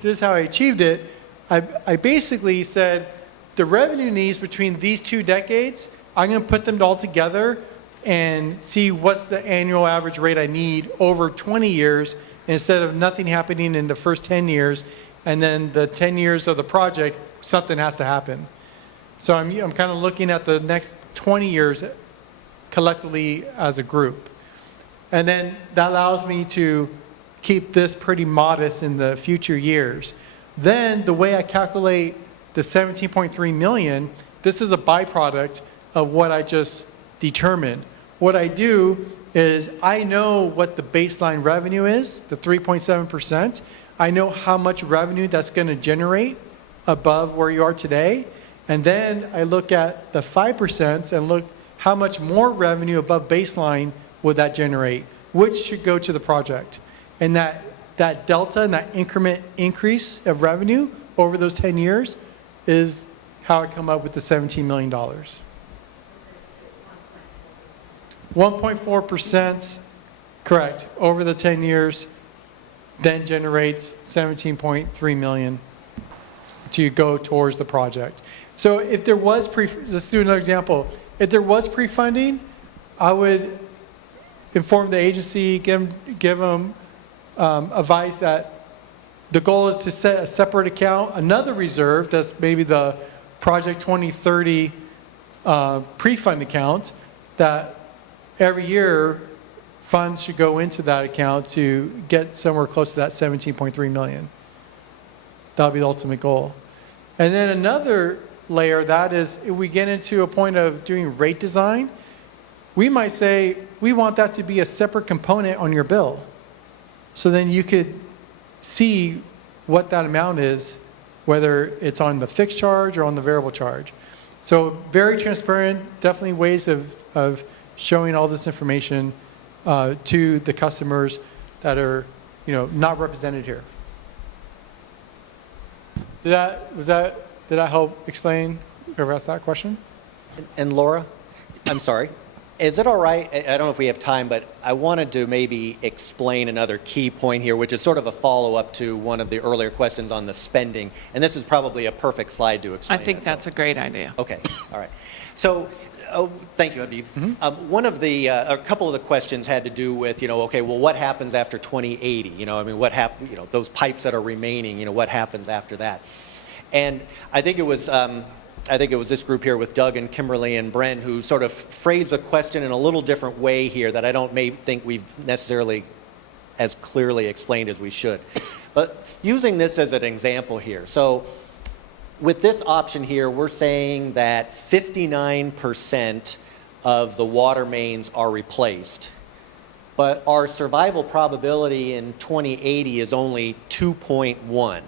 is how I achieved it. I basically said the revenue needs between these 2 decades, I'm going to put them all together and see what's the annual average rate I need over 20 years instead of nothing happening in the first 10 years, and then the 10 years of the project, something has to happen. So I'm kind of looking at the next 20 years collectively as a group. And then that allows me to keep this pretty modest in the future years. Then the way I calculate the 17.3 million, this is a byproduct of what I just determined. What I do is I know what the baseline revenue is, the 3.7%. I know how much revenue that's going to generate above where you are today. And then I look at the 5% and look how much more revenue above baseline would that generate, which should go to the project. And that delta and that increment increase of revenue over those 10 years is how I come up with the $17 million. 1.4%, correct, over the 10 years, then generates 17.3 million to go towards the project. So if there was let's do another example. If there was pre-funding, I would inform the agency, give them advice that the goal is to set a separate account, another reserve that's maybe the Project 2030 pre-fund account, that every year funds should go into that account to get somewhere close to that 17.3 million. That'll be the ultimate goal. And then another layer, that is if we get into a point of doing rate design, we might say we want that to be a separate component on your bill. So then you could see what that amount is, whether it's on the fixed charge or on the variable charge. So very transparent, definitely ways of showing all this information to the customers that are, not represented here. Did that help explain, whoever asked that question? And Laura, I'm sorry. Is it all right? I don't know if we have time, but I wanted to maybe explain another key point here, which is sort of a follow-up to one of the earlier questions on the spending. And this is probably a perfect slide to explain. I think that's a great idea. Okay, all right. So, thank you, Habib. One of the, a couple of the questions had to do with, okay, well, what happens after 2080? What happens, those pipes that are remaining, what happens after that? And I think it was this group here with Doug and Kimberly and Bren who sort of phrased the question in a little different way here that I don't think we've necessarily as clearly explained as we should. But using this as an example here. So with this option here, we're saying that 59% of the water mains are replaced, but our survival probability in 2080 is only 2.1.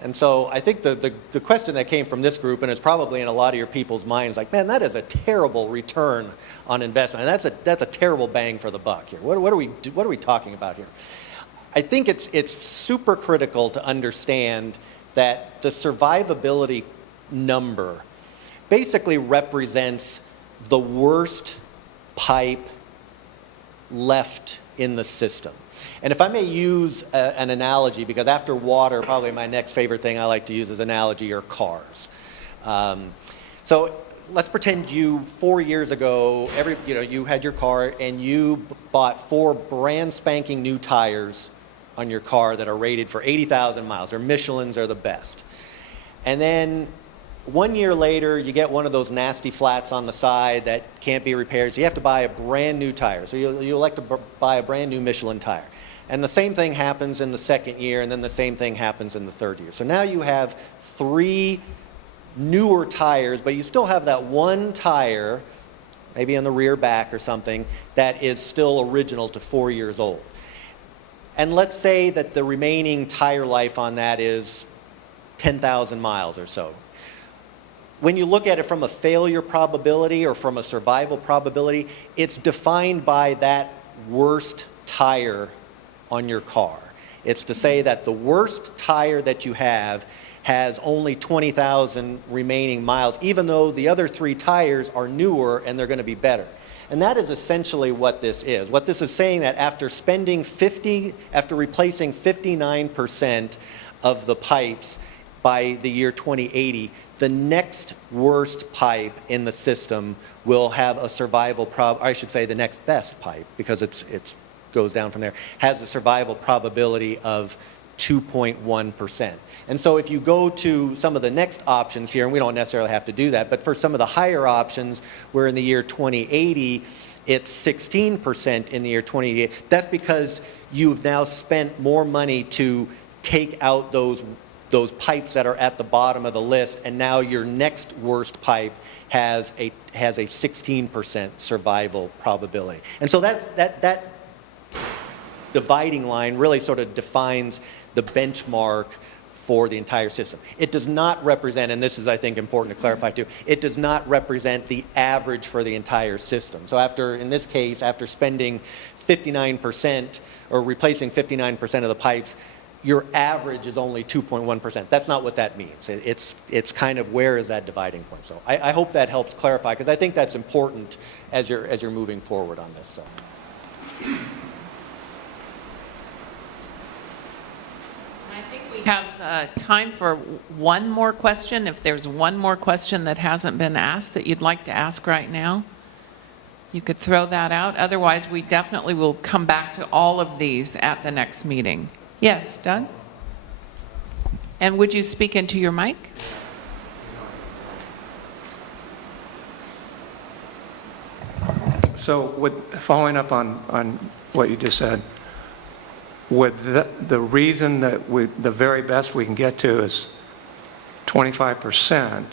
And so I think the question that came from this group, and it's probably in a lot of your people's minds, like, man, that is a terrible return on investment. And that's a terrible bang for the buck here. What are we talking about here? I think it's super critical to understand that the survivability number basically represents the worst pipe left in the system. And if I may use an analogy, because after water, probably my next favorite thing I like to use as analogy are cars. So let's pretend 4 years ago, you had your car and you bought 4 brand spanking new tires on your car that are rated for 80,000 miles. Their Michelins are the best. And then 1 year later, you get one of those nasty flats on the side that can't be repaired, so you have to buy a brand new tire. So you elect to buy a brand new Michelin tire. And the same thing happens in the second year, and then the same thing happens in the third year. So now you have 3 newer tires, but you still have that one tire, maybe in the rear back or something, that is still original to 4 years old. And let's say that the remaining tire life on that is 10,000 miles or so. When you look at it from a failure probability or from a survival probability, it's defined by that worst tire on your car. It's to say that the worst tire that you have has only 20,000 remaining miles, even though the other 3 tires are newer and they're going to be better. And that is essentially what this is. What this is saying that after replacing 59% of the pipes by the year 2080, the next worst pipe in the system will have a survival I should say the next best pipe, because it goes down from there, has a survival probability of 2.1%. And so if you go to some of the next options here, and we don't necessarily have to do that, but for some of the higher options, where in the year 2080, it's 16% in the year 2080, that's because you've now spent more money to take out those pipes that are at the bottom of the list, and now your next worst pipe has a 16% survival probability. And so that dividing line really sort of defines the benchmark for the entire system. It does not represent, and this is, I think, important to clarify too, it does not represent the average for the entire system. So in this case, after spending 59% or replacing 59% of the pipes, your average is only 2.1%. That's not what that means. It's kind of where is that dividing point. So I hope that helps clarify, because I think that's important as you're moving forward on this. So. I think we have time for one more question. If there's one more question that hasn't been asked that you'd like to ask right now, you could throw that out. Otherwise, we definitely will come back to all of these at the next meeting. Yes, Doug? And would you speak into your mic? So following up on what you just said, would the reason that the very best we can get to is 25%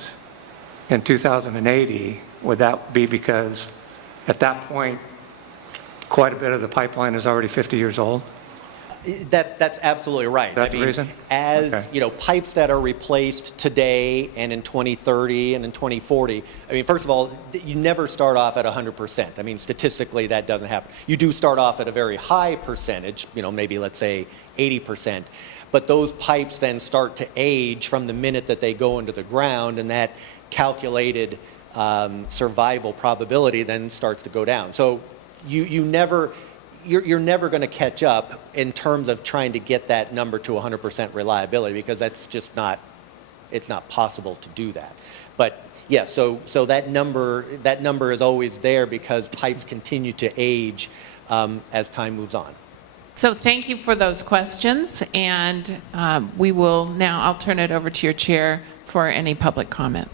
in 2080, would that be because at that point quite a bit of the pipeline is already 50 years old? That's absolutely right. That's the reason? As okay. Pipes that are replaced today and in 2030 and in 2040, first of all, you never start off at 100%. Statistically, that doesn't happen. You do start off at a very high percentage, maybe let's say 80%. But those pipes then start to age from the minute that they go into the ground, and that calculated survival probability then starts to go down. So you're never going to catch up in terms of trying to get that number to 100% reliability, because that's just it's not possible to do that. But yeah, so that number is always there because pipes continue to age as time moves on. So thank you for those questions, and I'll turn it over to your chair for any public comment.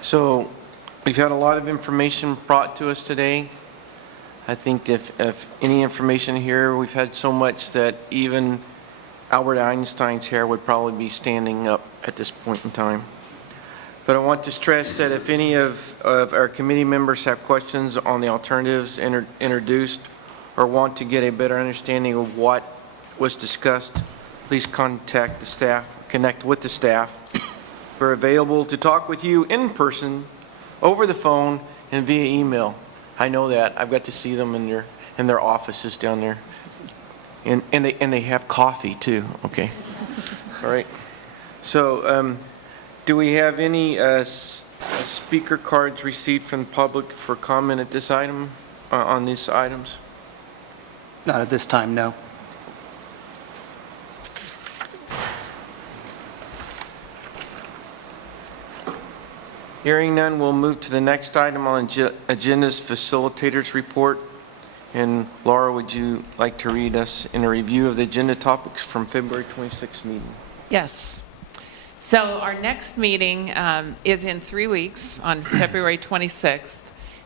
So we've had a lot of information brought to us today. I think if any information here, we've had so much that even Albert Einstein's hair would probably be standing up at this point in time. But I want to stress that if any of our committee members have questions on the alternatives introduced or want to get a better understanding of what was discussed, please contact the staff, connect with the staff. We're available to talk with you in person, over the phone, and via email. I know that. I've got to see them in their offices down there. And they have coffee too. Okay. All right. So do we have any speaker cards received from the public for comment at this item, on these items? Not at this time, no. Hearing none, we'll move to the next item on agenda's facilitators report. And Laura, would you like to read us in a review of the agenda topics from February 26th meeting? Yes. So our next meeting is in 3 weeks on February 26th.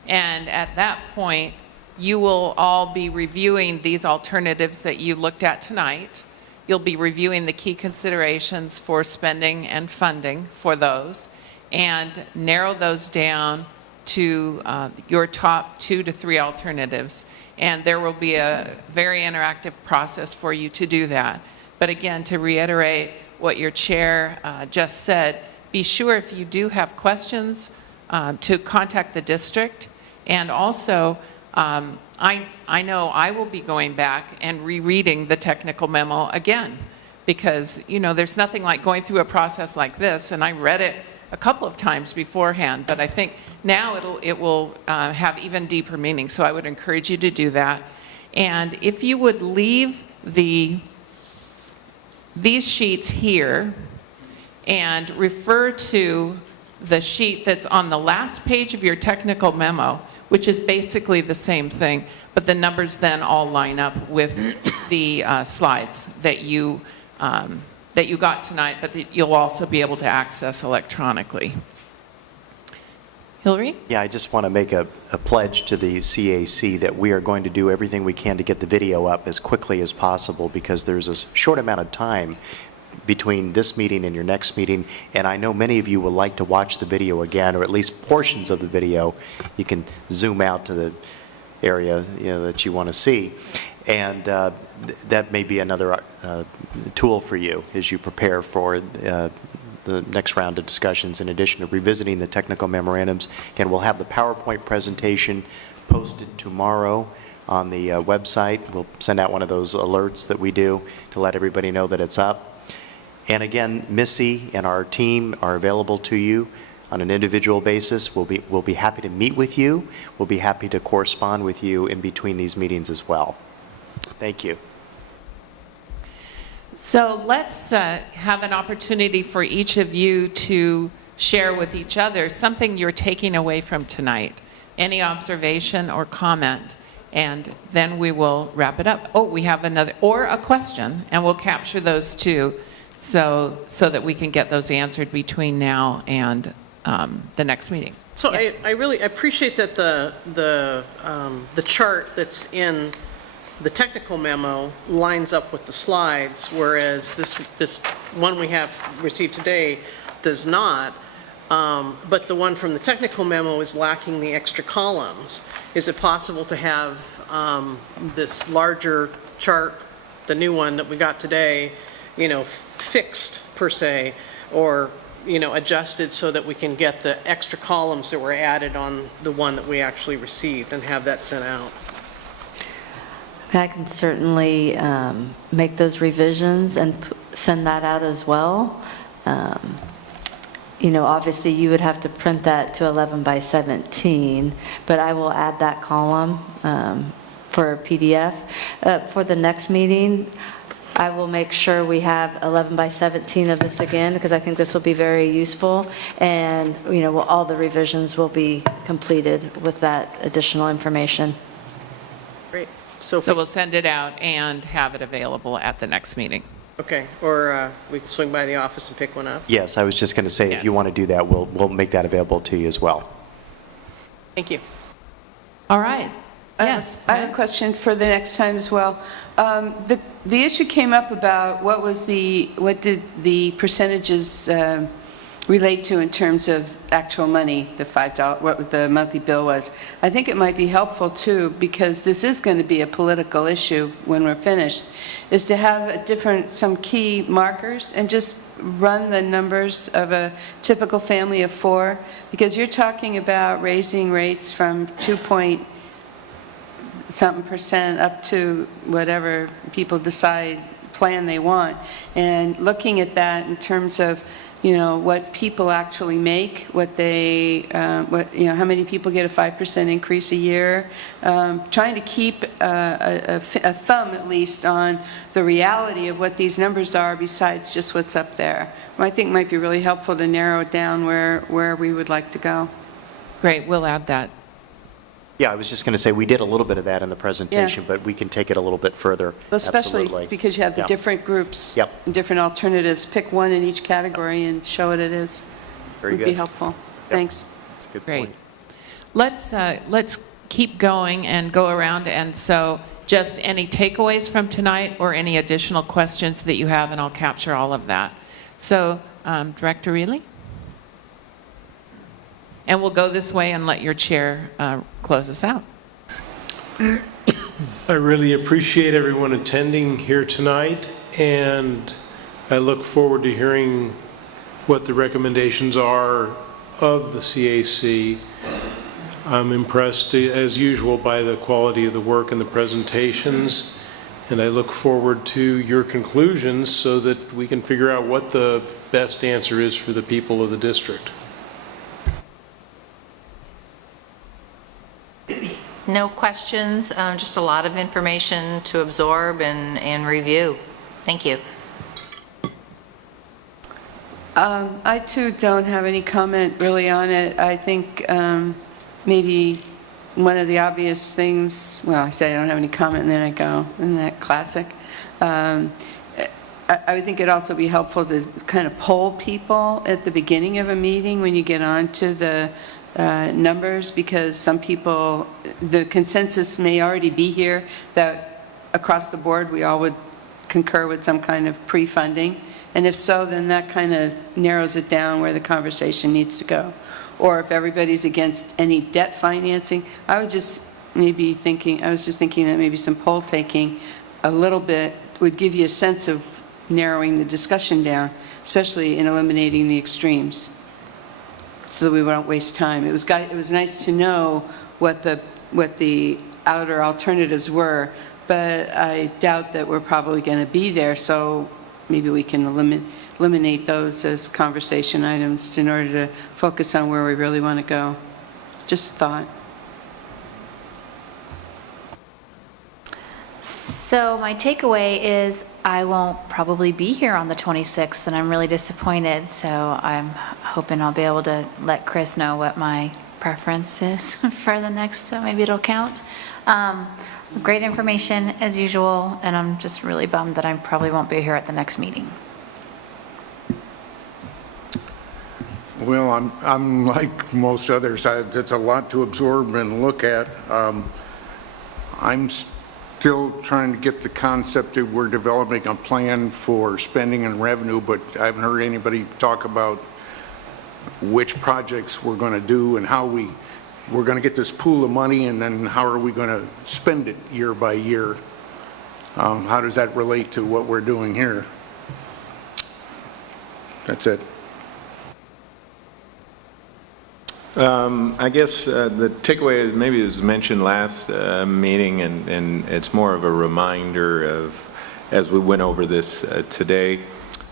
And at that point, you will all be reviewing these alternatives that you looked at tonight. You'll be reviewing the key considerations for spending and funding for those, and narrow those down to your top 2 to 3 alternatives. And there will be a very interactive process for you to do that. But again, to reiterate what your chair just said, be sure if you do have questions to contact the district. And also, I know I will be going back and rereading the technical memo again, because, you know, there's nothing like going through a process like this, and I read it a couple of times beforehand, but I think now it will have even deeper meaning, so I would encourage you to do that. And if you would leave these sheets here and refer to the sheet that's on the last page of your technical memo, which is basically the same thing, but the numbers then all line up with the slides that you got tonight, but that you'll also be able to access electronically. Hillary? Yeah, I just want to make a pledge to the CAC that we are going to do everything we can to get the video up as quickly as possible, because there's a short amount of time between this meeting and your next meeting, and I know many of you would like to watch the video again, or at least portions of the video. You can zoom out to the area, you know, that you want to see, and that may be another tool for you as you prepare for the next round of discussions, in addition to revisiting the technical memorandums. Again, we'll have the PowerPoint presentation posted tomorrow on the website. We'll send out one of those alerts that we do to let everybody know that it's up. And again, Missy and our team are available to you on an individual basis. We'll be happy to meet with you. We'll be happy to correspond with you in between these meetings as well. Thank you. So let's have an opportunity for each of you to share with each other something you're taking away from tonight. Any observation or comment, and then we will wrap it up. Oh, we have another, or a question, and we'll capture those too, so that we can get those answered between now and the next meeting. So yes. I really appreciate that the chart that's in the technical memo lines up with the slides, whereas this one we have received today does not. But the one from the technical memo is lacking the extra columns. Is it possible to have this larger chart, the new one that we got today, you know, fixed per se, or, you know, adjusted so that we can get the extra columns that were added on the one that we actually received and have that sent out? I can certainly make those revisions and send that out as well. You know, obviously you would have to print that to 11 by 17, but I will add that column for a PDF. For the next meeting, I will make sure we have 11 by 17 of this again, because I think this will be very useful, and, you know, all the revisions will be completed with that additional information. Great. So we'll send it out and have it available at the next meeting. Okay, or we can swing by the office and pick one up. Yes, I was just going to say, Yes. if you want to do that, we'll make that available to you as well. Thank you. All right. Yes. I have a question for the next time as well. The issue came up about what did the percentages relate to in terms of actual money, the $5, what the monthly bill was. I think it might be helpful too, because this is going to be a political issue when we're finished, is to have some key markers and just run the numbers of a typical family of 4, because you're talking about raising rates from 2.something% up to whatever people decide plan they want, and looking at that in terms of, you know, what people actually make, what you know, how many people get a 5% increase a year, trying to keep a thumb at least on the reality of what these numbers are besides just what's up there. I think it might be really helpful to narrow it down where we would like to go. Great, we'll add that. Yeah, I was just going to say, we did a little bit of that in the presentation, but we can take it a little bit further. Especially Absolutely. because you have the Yeah. different groups, Yep. and different alternatives. Pick one in each category and show what it is. Very Would good. be helpful. Yep. Thanks. That's a good Great. point. Let's keep going and go around, and so just any takeaways from tonight or any additional questions that you have, and I'll capture all of that. So, Director Reilly? And we'll go this way and let your chair close us out. I really appreciate everyone attending here tonight, and I look forward to hearing what the recommendations are of the CAC. I'm impressed, as usual, by the quality of the work and the presentations, and I look forward to your conclusions so that we can figure out what the best answer is for the people of the district. No questions, just a lot of information to absorb and review. Thank you. I too don't have any comment really on it. I think maybe one of the obvious things, well, I say I don't have any comment and then I go, isn't that classic? I would think it'd also be helpful to kind of poll people at the beginning of a meeting when you get on to the numbers, because some people, the consensus may already be here that across the board we all would concur with some kind of pre-funding. And if so, then that kind of narrows it down where the conversation needs to go. Or if everybody's against any debt financing, I was just thinking that maybe some poll taking a little bit would give you a sense of narrowing the discussion down, especially in eliminating the extremes, so that we won't waste time. It was nice to know what the outer alternatives were, but I doubt that we're probably going to be there, so maybe we can eliminate those as conversation items in order to focus on where we really want to go. Just a thought. So my takeaway is I won't probably be here on the 26th, and I'm really disappointed. So I'm hoping I'll be able to let Chris know what my preference is for the next, so maybe it'll count. Great information as usual, and I'm just really bummed that I probably won't be here at the next meeting. Well, I'm like most others. It's a lot to absorb and look at. I'm still trying to get the concept that we're developing a plan for spending and revenue, but I haven't heard anybody talk about which projects we're going to do and how we're going to get this pool of money, and then how are we going to spend it year by year? How does that relate to what we're doing here? That's it. I guess the takeaway maybe was mentioned last meeting, and it's more of a reminder of, as we went over this today,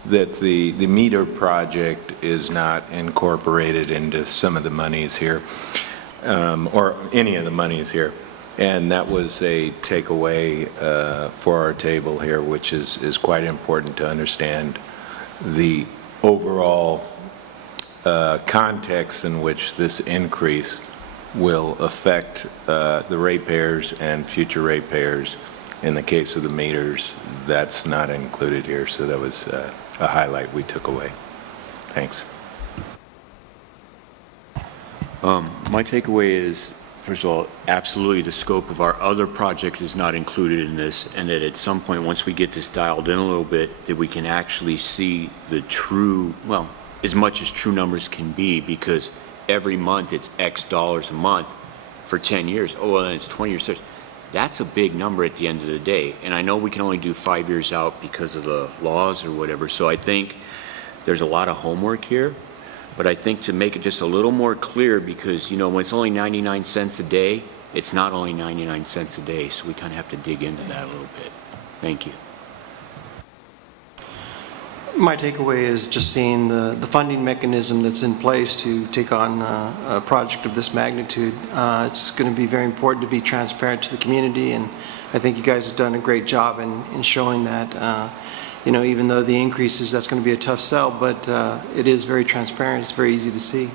that the meter project is not incorporated into some of the monies here, or any of the monies here. And that was a takeaway for our table here, which is quite important to understand the overall context in which this increase will affect the ratepayers and future ratepayers. In the case of the meters, that's not included here, so that was a highlight we took away. Thanks. My takeaway is, first of all, absolutely the scope of our other project is not included in this, and that at some point, once we get this dialed in a little bit, that we can actually see the true, well, as much as true numbers can be, because every month it's X dollars a month for 10 years. Oh, well, then it's 20 years. That's a big number at the end of the day. And I know we can only do 5 years out because of the laws or whatever. So I think there's a lot of homework here. But I think to make it just a little more clear, because, you know, when it's only 99 cents a day, it's not only 99 cents a day. So we kind of have to dig into that a little bit. Thank you. My takeaway is just seeing the funding mechanism that's in place to take on a project of this magnitude. It's going to be very important to be transparent to the community, and I think you guys have done a great job in showing that. You know, even though the increases, that's going to be a tough sell, but it is very transparent. It's very easy to see.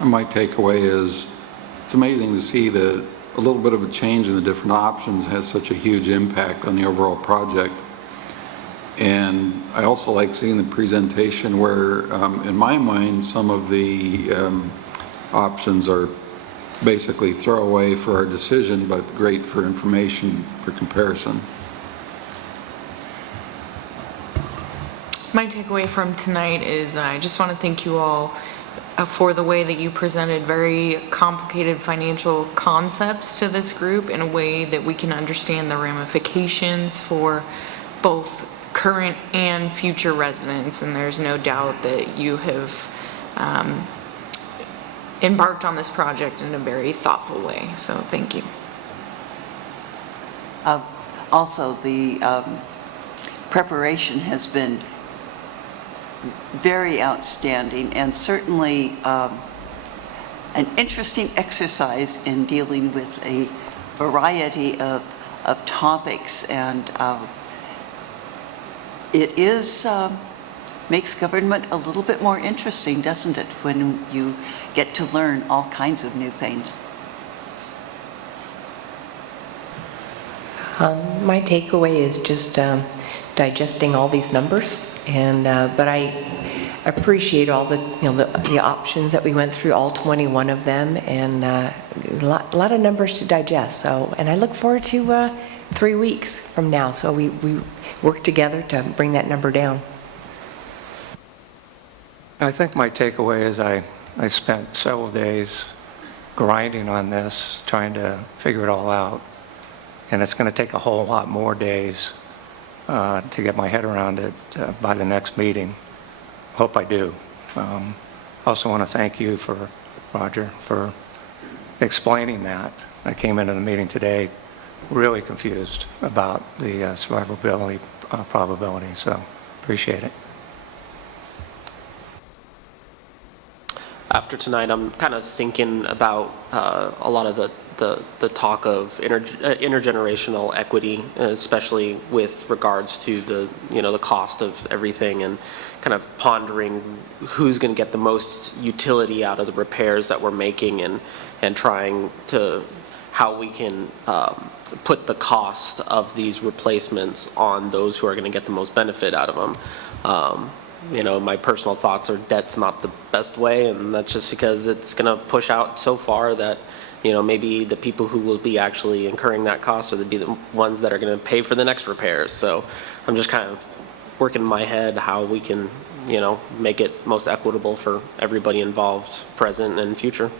My takeaway is it's amazing to see that a little bit of a change in the different options has such a huge impact on the overall project. And I also like seeing the presentation where, in my mind, some of the options are basically throwaway for our decision, but great for information for comparison. My takeaway from tonight is I just want to thank you all for the way that you presented very complicated financial concepts to this group in a way that we can understand the ramifications for both current and future residents, and there's no doubt that you have embarked on this project in a very thoughtful way, so thank you. Also, the preparation has been very outstanding and certainly an interesting exercise in dealing with a variety of topics, and it is makes government a little bit more interesting, doesn't it, when you get to learn all kinds of new things. My takeaway is just digesting all these numbers, and but I appreciate all the the options that we went through, all 21 of them, and a lot of numbers to digest. So, and I look forward to 3 weeks from now. So we work together to bring that number down. I think my takeaway is I spent several days grinding on this, trying to figure it all out. And it's going to take a whole lot more days to get my head around it by the next meeting. Hope I do. I also want to thank you, Roger, for explaining that. I came into the meeting today really confused about the survivability probability, so appreciate it. After tonight, I'm kind of thinking about a lot of the talk of intergenerational equity, especially with regards to the cost of everything, and kind of pondering who's going to get the most utility out of the repairs that we're making, and trying to how we can put the cost of these replacements on those who are going to get the most benefit out of them. My personal thoughts are debt's not the best way, and that's just because it's going to push out so far that, maybe the people who will be actually incurring that cost are be the ones that are going to pay for the next repairs. So I'm just kind of working in my head how we can, make it most equitable for everybody involved, present and future.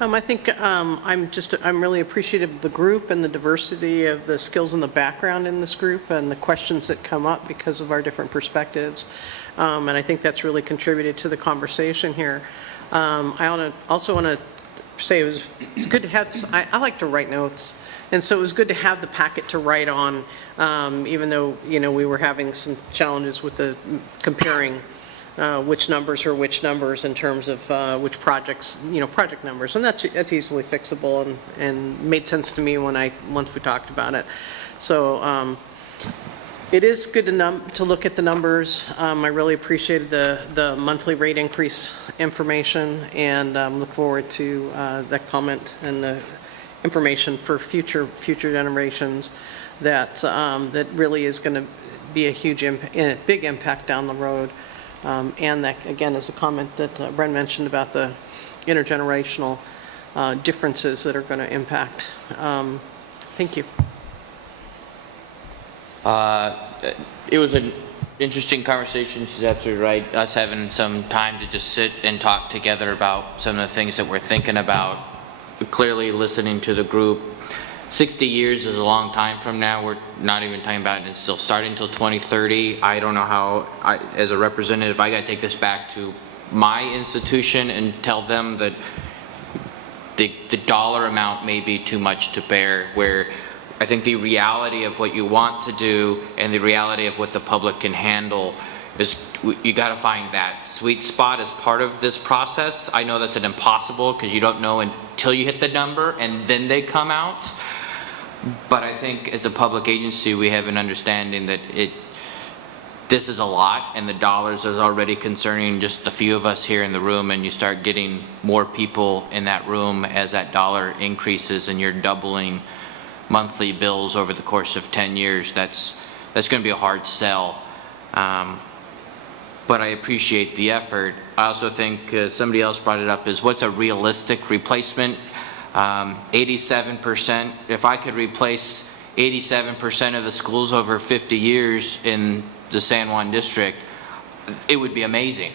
I think I'm really appreciative of the group and the diversity of the skills and the background in this group and the questions that come up because of our different perspectives. And I think that's really contributed to the conversation here. I also want to say it was good to have this. I like to write notes. And so it was good to have the packet to write on, even though, we were having some challenges with the comparing which numbers are which numbers in terms of which projects, project numbers, and that's easily fixable and made sense to me once we talked about it. So it is good to look at the numbers. I really appreciated the monthly rate increase information, and look forward to that comment and the information for future generations. That really is going to be a big impact down the road. And that, again, is a comment that Bren mentioned about the intergenerational differences that are going to impact. Thank you. It was an interesting conversation. She's absolutely right. Us having some time to just sit and talk together about some of the things that we're thinking about. Clearly listening to the group. 60 years is a long time from now. We're not even talking about it still starting until 2030. I don't know how, as a representative, I got to take this back to my institution and tell them that the dollar amount may be too much to bear, where I think the reality of what you want to do and the reality of what the public can handle is, you got to find that sweet spot as part of this process. I know that's an impossible, because you don't know until you hit the number and then they come out. But I think as a public agency, we have an understanding that this is a lot, and the dollars is already concerning just a few of us here in the room, and you start getting more people in that room as that dollar increases, and you're doubling monthly bills over the course of 10 years. That's going to be a hard sell. But I appreciate the effort. I also think somebody else brought it up, is what's a realistic replacement? 87%. If I could replace 87% of the schools over 50 years in the San Juan district, it would be amazing.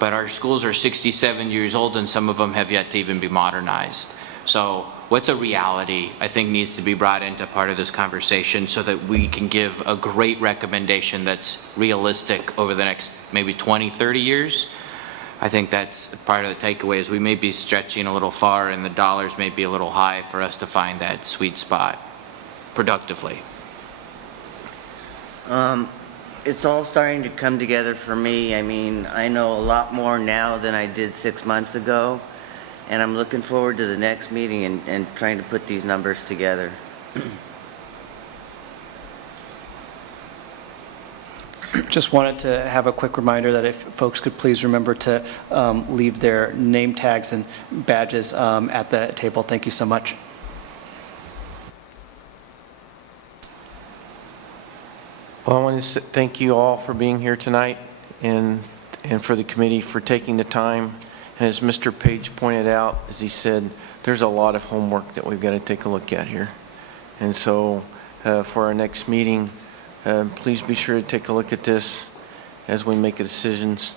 But our schools are 67 years old, and some of them have yet to even be modernized. So what's a reality, I think needs to be brought into part of this conversation so that we can give a great recommendation that's realistic over the next maybe 20, 30 years. I think that's part of the takeaway is we may be stretching a little far and the dollars may be a little high for us to find that sweet spot productively. It's all starting to come together for me. I mean, I know a lot more now than I did 6 months ago, and I'm looking forward to the next meeting and trying to put these numbers together. Just wanted to have a quick reminder that if folks could please remember to leave their name tags and badges at the table. Thank you so much. Well, I want to thank you all for being here tonight and for the committee for taking the time. And as Mr. Page pointed out, as he said, there's a lot of homework that we've got to take a look at here. And so for our next meeting, please be sure to take a look at this as we make decisions.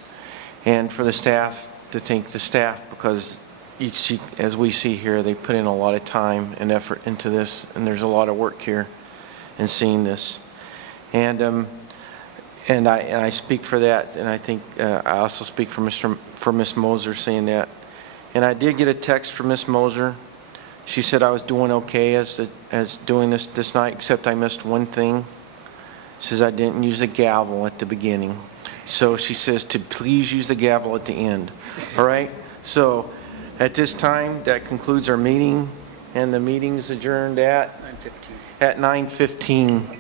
And for the staff, to thank the staff because you see, as we see here, they put in a lot of time and effort into this, and there's a lot of work here in seeing this. And I speak for that, and I think I also speak for Miss Moser saying that. And I did get a text from Miss Moser. She said I was doing okay as doing this night, except I missed one thing. She says I didn't use the gavel at the beginning. So she says to please use the gavel at the end. All right? So at this time, that concludes our meeting, and the meeting is adjourned at 9:15. At 9:15.